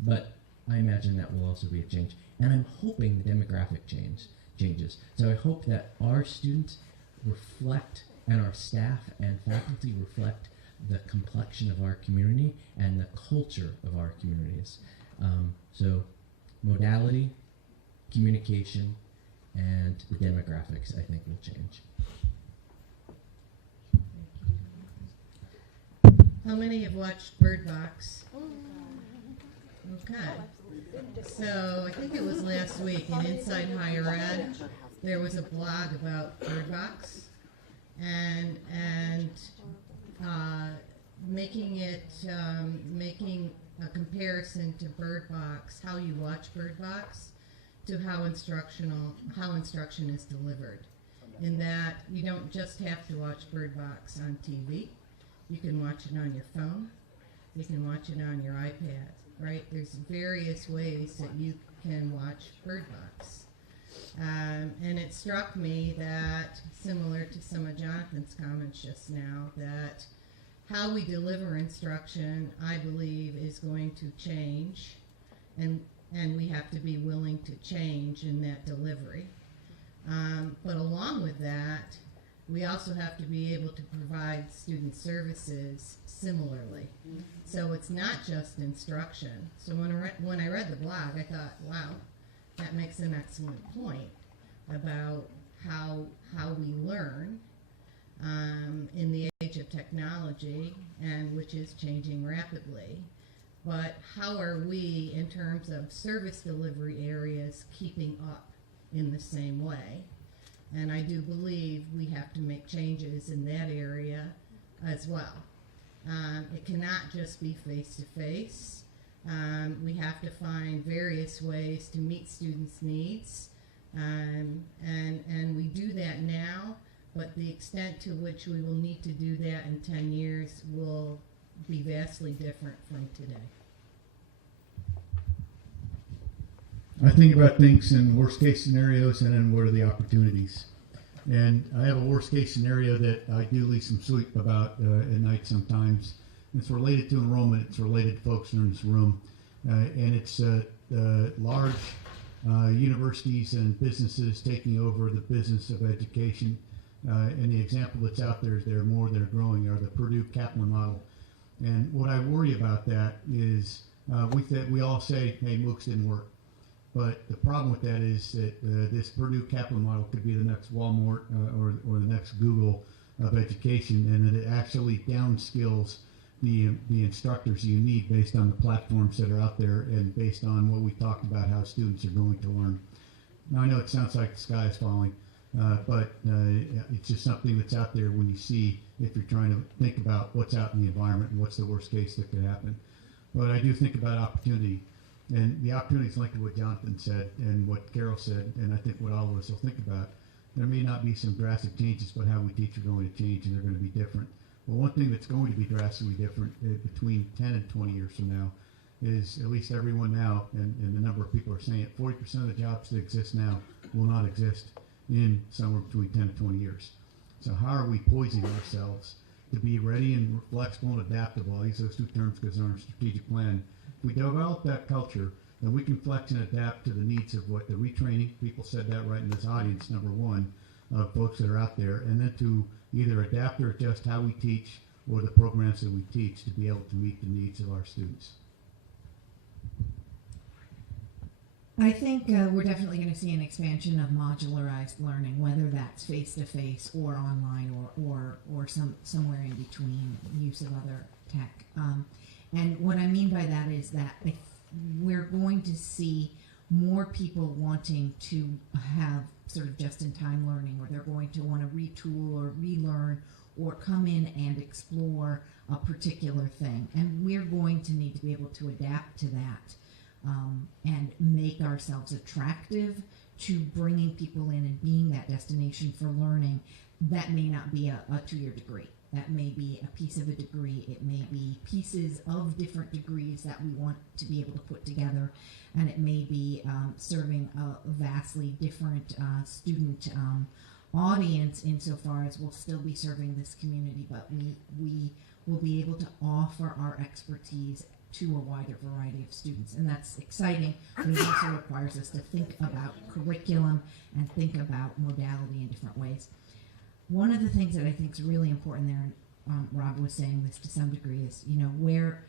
But I imagine that will also be a change. And I'm hoping the demographic changes. So I hope that our students reflect and our staff and faculty reflect the complexion of our community and the culture of our communities. So modality, communication, and the demographics, I think, will change. How many have watched Bird Box? Okay. So I think it was last week in Inside Higher Ed, there was a blog about Bird Box and making a comparison to Bird Box, how you watch Bird Box, to how instruction is delivered. In that you don't just have to watch Bird Box on TV. You can watch it on your phone. You can watch it on your iPad, right? There's various ways that you can watch Bird Box. And it struck me that, similar to some of Jonathan's comments just now, that how we deliver instruction, I believe, is going to change, and we have to be willing to change in that delivery. But along with that, we also have to be able to provide student services similarly. So it's not just instruction. So when I read the blog, I thought, wow, that makes an excellent point about how we learn in the age of technology, and which is changing rapidly. But how are we, in terms of service delivery areas, keeping up in the same way? And I do believe we have to make changes in that area as well. It cannot just be face-to-face. We have to find various ways to meet students' needs. And we do that now, but the extent to which we will need to do that in 10 years will be vastly different from today. I think about things in worst case scenarios and then what are the opportunities. And I have a worst case scenario that I do lose some sleep about at night sometimes. It's related to enrollment. It's related to folks in this room. And it's large universities and businesses taking over the business of education. And the example that's out there is there are more that are growing are the Purdue Kaplan model. And what I worry about that is we all say, hey, MOOCs didn't work. But the problem with that is that this Purdue Kaplan model could be the next Walmart or the next Google of education, and that it actually downskills the instructors you need based on the platforms that are out there and based on what we talked about how students are going to learn. Now I know it sounds like the sky is falling, but it's just something that's out there when you see if you're trying to think about what's out in the environment and what's the worst case that could happen. But I do think about opportunity. And the opportunity is linked to what Jonathan said and what Carol said, and I think what all of us will think about. There may not be some drastic changes, but how we teach are going to change, and they're going to be different. Well, one thing that's going to be drastically different between 10 and 20 years from now is at least everyone now, and the number of people are saying it, 40% of the jobs that exist now will not exist in somewhere between 10 and 20 years. So how are we poising ourselves to be ready and flexible and adaptable? I use those two terms because they're on our strategic plan. If we develop that culture, then we can flex and adapt to the needs of what the retraining, people said that right in this audience, number one, of folks that are out there, and then to either adapt or adjust how we teach or the programs that we teach to be able to meet the needs of our students. I think we're definitely going to see an expansion of modularized learning, whether that's face-to-face or online or somewhere in between use of other tech. And what I mean by that is that we're going to see more people wanting to have sort of just-in-time learning, or they're going to want to retool or relearn or come in and explore a particular thing. And we're going to need to be able to adapt to that and make ourselves attractive to bringing people in and being that destination for learning. That may not be a 2-year degree. That may be a piece of a degree. It may be pieces of different degrees that we want to be able to put together. And it may be serving a vastly different student audience insofar as we'll still be serving this community, but we will be able to offer our expertise to a wider variety of students. And that's exciting, but it also requires us to think about curriculum and think about modality in different ways. One of the things that I think is really important there, and Rob was saying this to some degree, is, you know, where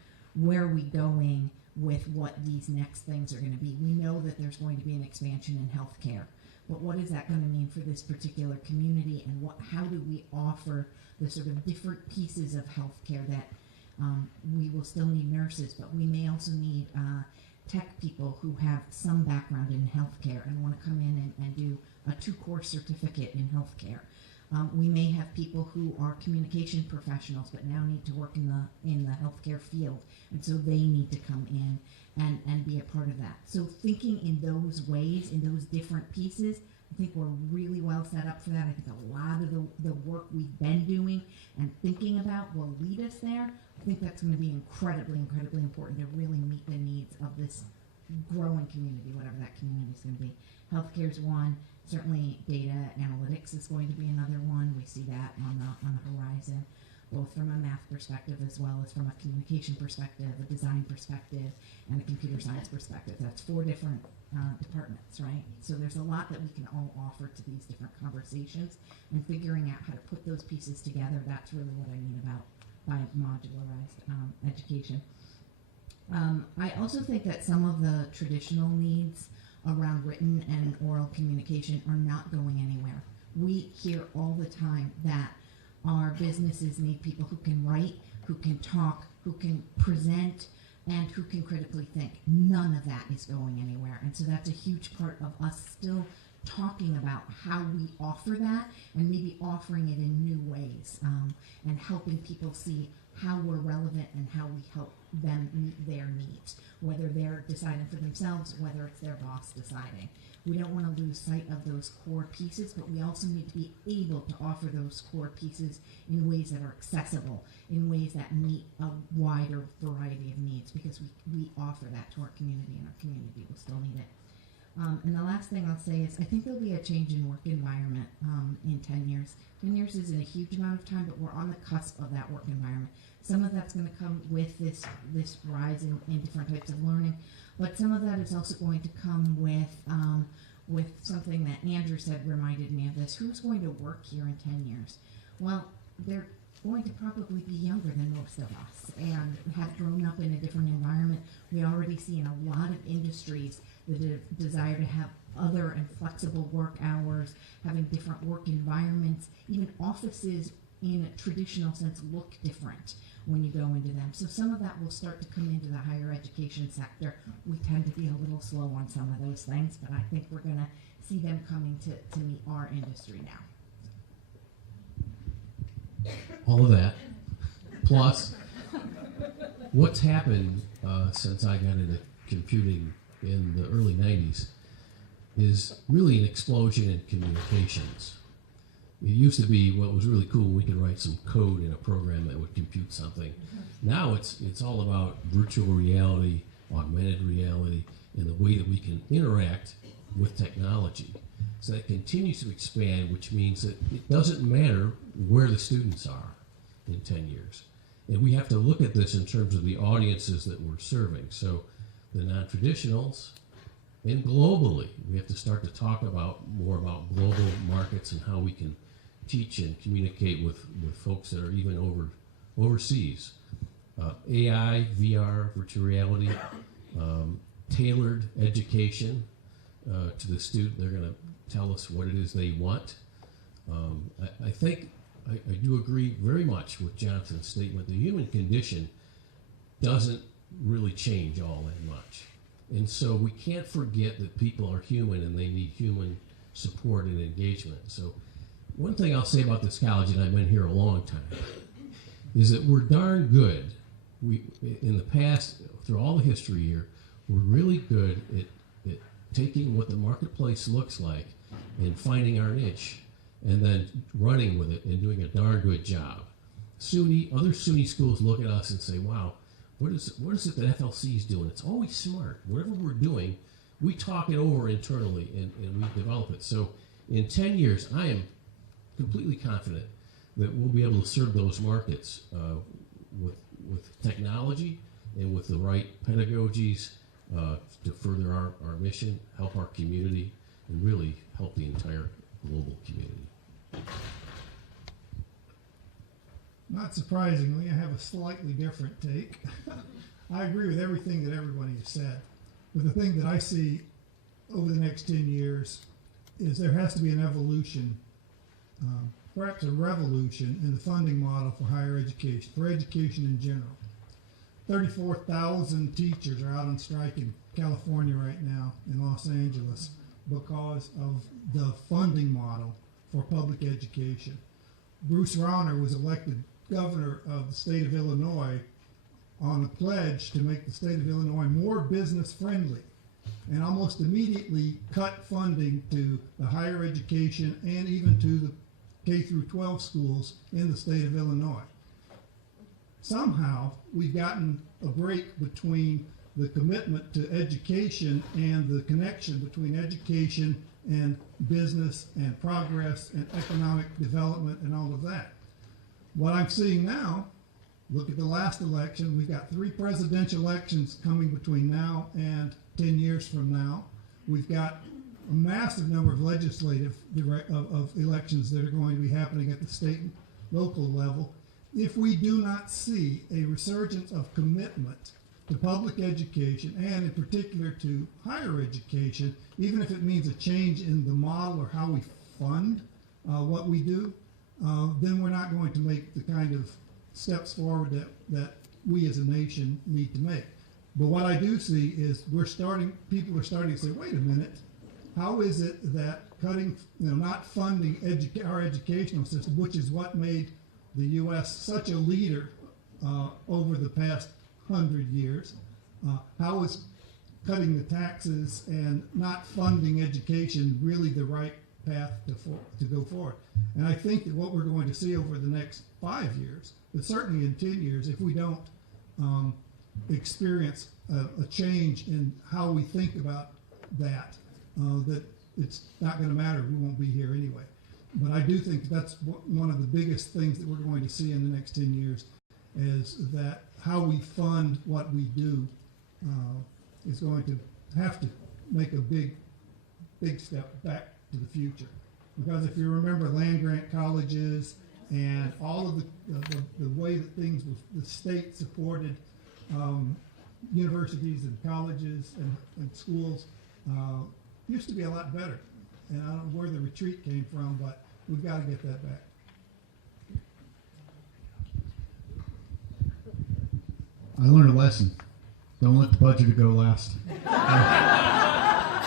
are we going with what these next things are going to be? We know that there's going to be an expansion in healthcare, but what is that going to mean for this particular community, and how do we offer the sort of different pieces of healthcare that we will still need nurses, but we may also need tech people who have some background in healthcare and want to come in and do a 2-course certificate in healthcare. We may have people who are communication professionals but now need to work in the healthcare field, and so they need to come in and be a part of that. So thinking in those ways, in those different pieces, I think we're really well set up for that. I think a lot of the work we've been doing and thinking about will lead us there. I think that's going to be incredibly, incredibly important to really meet the needs of this growing community, whatever that community is going to be. Healthcare is one. Certainly data analytics is going to be another one. We see that on the horizon, both from a math perspective as well as from a communication perspective, a design perspective, and a computer science perspective. That's 4 different departments, right? So there's a lot that we can all offer to these different conversations, and figuring out how to put those pieces together, that's really what I mean about by modularized education. I also think that some of the traditional needs around written and oral communication are not going anywhere. We hear all the time that our businesses need people who can write, who can talk, who can present, and who can critically think. None of that is going anywhere. And so that's a huge part of us still talking about how we offer that, and maybe offering it in new ways, and helping people see how we're relevant and how we help them meet their needs, whether they're deciding for themselves, whether it's their boss deciding. We don't want to lose sight of those core pieces, but we also need to be able to offer those core pieces in ways that are accessible, in ways that meet a wider variety of needs, because we offer that to our community, and our community will still need it. And the last thing I'll say is I think there'll be a change in work environment in 10 years. 10 years isn't a huge amount of time, but we're on the cusp of that work environment. Some of that's going to come with this rise in different types of learning, but some of that is also going to come with something that Andrew said reminded me of this. Who's going to work here in 10 years? Well, they're going to probably be younger than most of us and have grown up in a different environment. We already see in a lot of industries the desire to have other and flexible work hours, having different work environments. Even offices in a traditional sense look different when you go into them. So some of that will start to come into the higher education sector. We tend to be a little slow on some of those things, but I think we're going to see them coming to meet our industry now. All of that, plus what's happened since I got into computing in the early 90s is really an explosion in communications. It used to be what was really cool, we could write some code in a program that would compute something. Now it's all about virtual reality, augmented reality, and the way that we can interact with technology. So that continues to expand, which means that it doesn't matter where the students are in 10 years. And we have to look at this in terms of the audiences that we're serving. So the non-traditionals, and globally, we have to start to talk more about global markets and how we can teach and communicate with folks that are even overseas. AI, VR, virtual reality, tailored education to the student. They're going to tell us what it is they want. I think I do agree very much with Jonathan's statement. The human condition doesn't really change all that much. And so we can't forget that people are human and they need human support and engagement. So one thing I'll say about this college, and I've been here a long time, is that we're darn good. We, in the past, through all the history here, we're really good at taking what the marketplace looks like and finding our niche, and then running with it and doing a darn good job. Other SUNY schools look at us and say, wow, what is it that FLC is doing? It's always smart. Whatever we're doing, we talk it over internally and we develop it. So in 10 years, I am completely confident that we'll be able to serve those markets with technology and with the right pedagogies to further our mission, help our community, and really help the entire global community. Not surprisingly, I have a slightly different take. I agree with everything that everybody has said. But the thing that I see over the next 10 years is there has to be an evolution, perhaps a revolution in the funding model for higher education, for education in general. 34,000 teachers are out on strike in California right now, in Los Angeles, because of the funding model for public education. Bruce Rauner was elected governor of the state of Illinois on a pledge to make the state of Illinois more business friendly, and almost immediately cut funding to the higher education and even to the K through 12 schools in the state of Illinois. Somehow we've gotten a break between the commitment to education and the connection between education and business and progress and economic development and all of that. What I'm seeing now, look at the last election, we've got 3 presidential elections coming between now and 10 years from now. We've got a massive number of legislative of elections that are going to be happening at the state and local level. If we do not see a resurgence of commitment to public education, and in particular to higher education, even if it means a change in the model or how we fund what we do, then we're not going to make the kind of steps forward that we as a nation need to make. But what I do see is people are starting to say, wait a minute, how is it that cutting, not funding our educational system, which is what made the U.S. such a leader over the past 100 years, how is cutting the taxes and not funding education really the right path to go forward? And I think that what we're going to see over the next 5 years, but certainly in 10 years, if we don't experience a change in how we think about that, that it's not going to matter. We won't be here anyway. But I do think that's one of the biggest things that we're going to see in the next 10 years is that how we fund what we do is going to have to make a big step back to the future. Because if you remember land-grant colleges and all of the way that things the state supported universities and colleges and schools used to be a lot better. And I don't know where the retreat came from, but we've got to get that back. I learned a lesson. Don't let the budget go last.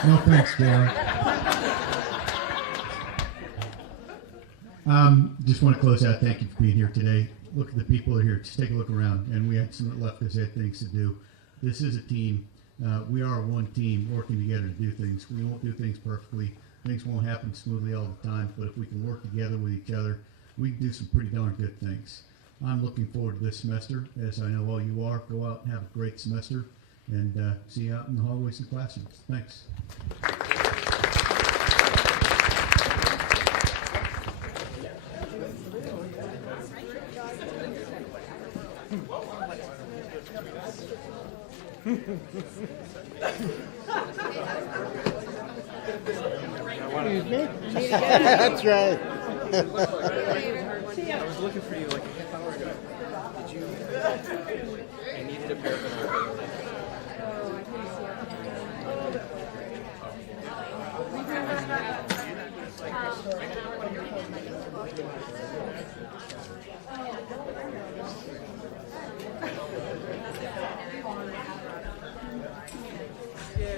No thanks, Gary. Just want to close out. Thank you for being here today. Look at the people who are here. Just take a look around. And we had some leftists had things to do. This is a team. We are one team working together to do things. We won't do things perfectly. Things won't happen smoothly all the time. But if we can work together with each other, we can do some pretty darn good things. I'm looking forward to this semester, as I know all you are. Go out and have a great semester, and see you out in the hallways and classrooms. Thanks. Excuse me? That's right. I was looking for you like a half hour ago. Did you? I needed a pair of binoculars. Yeah.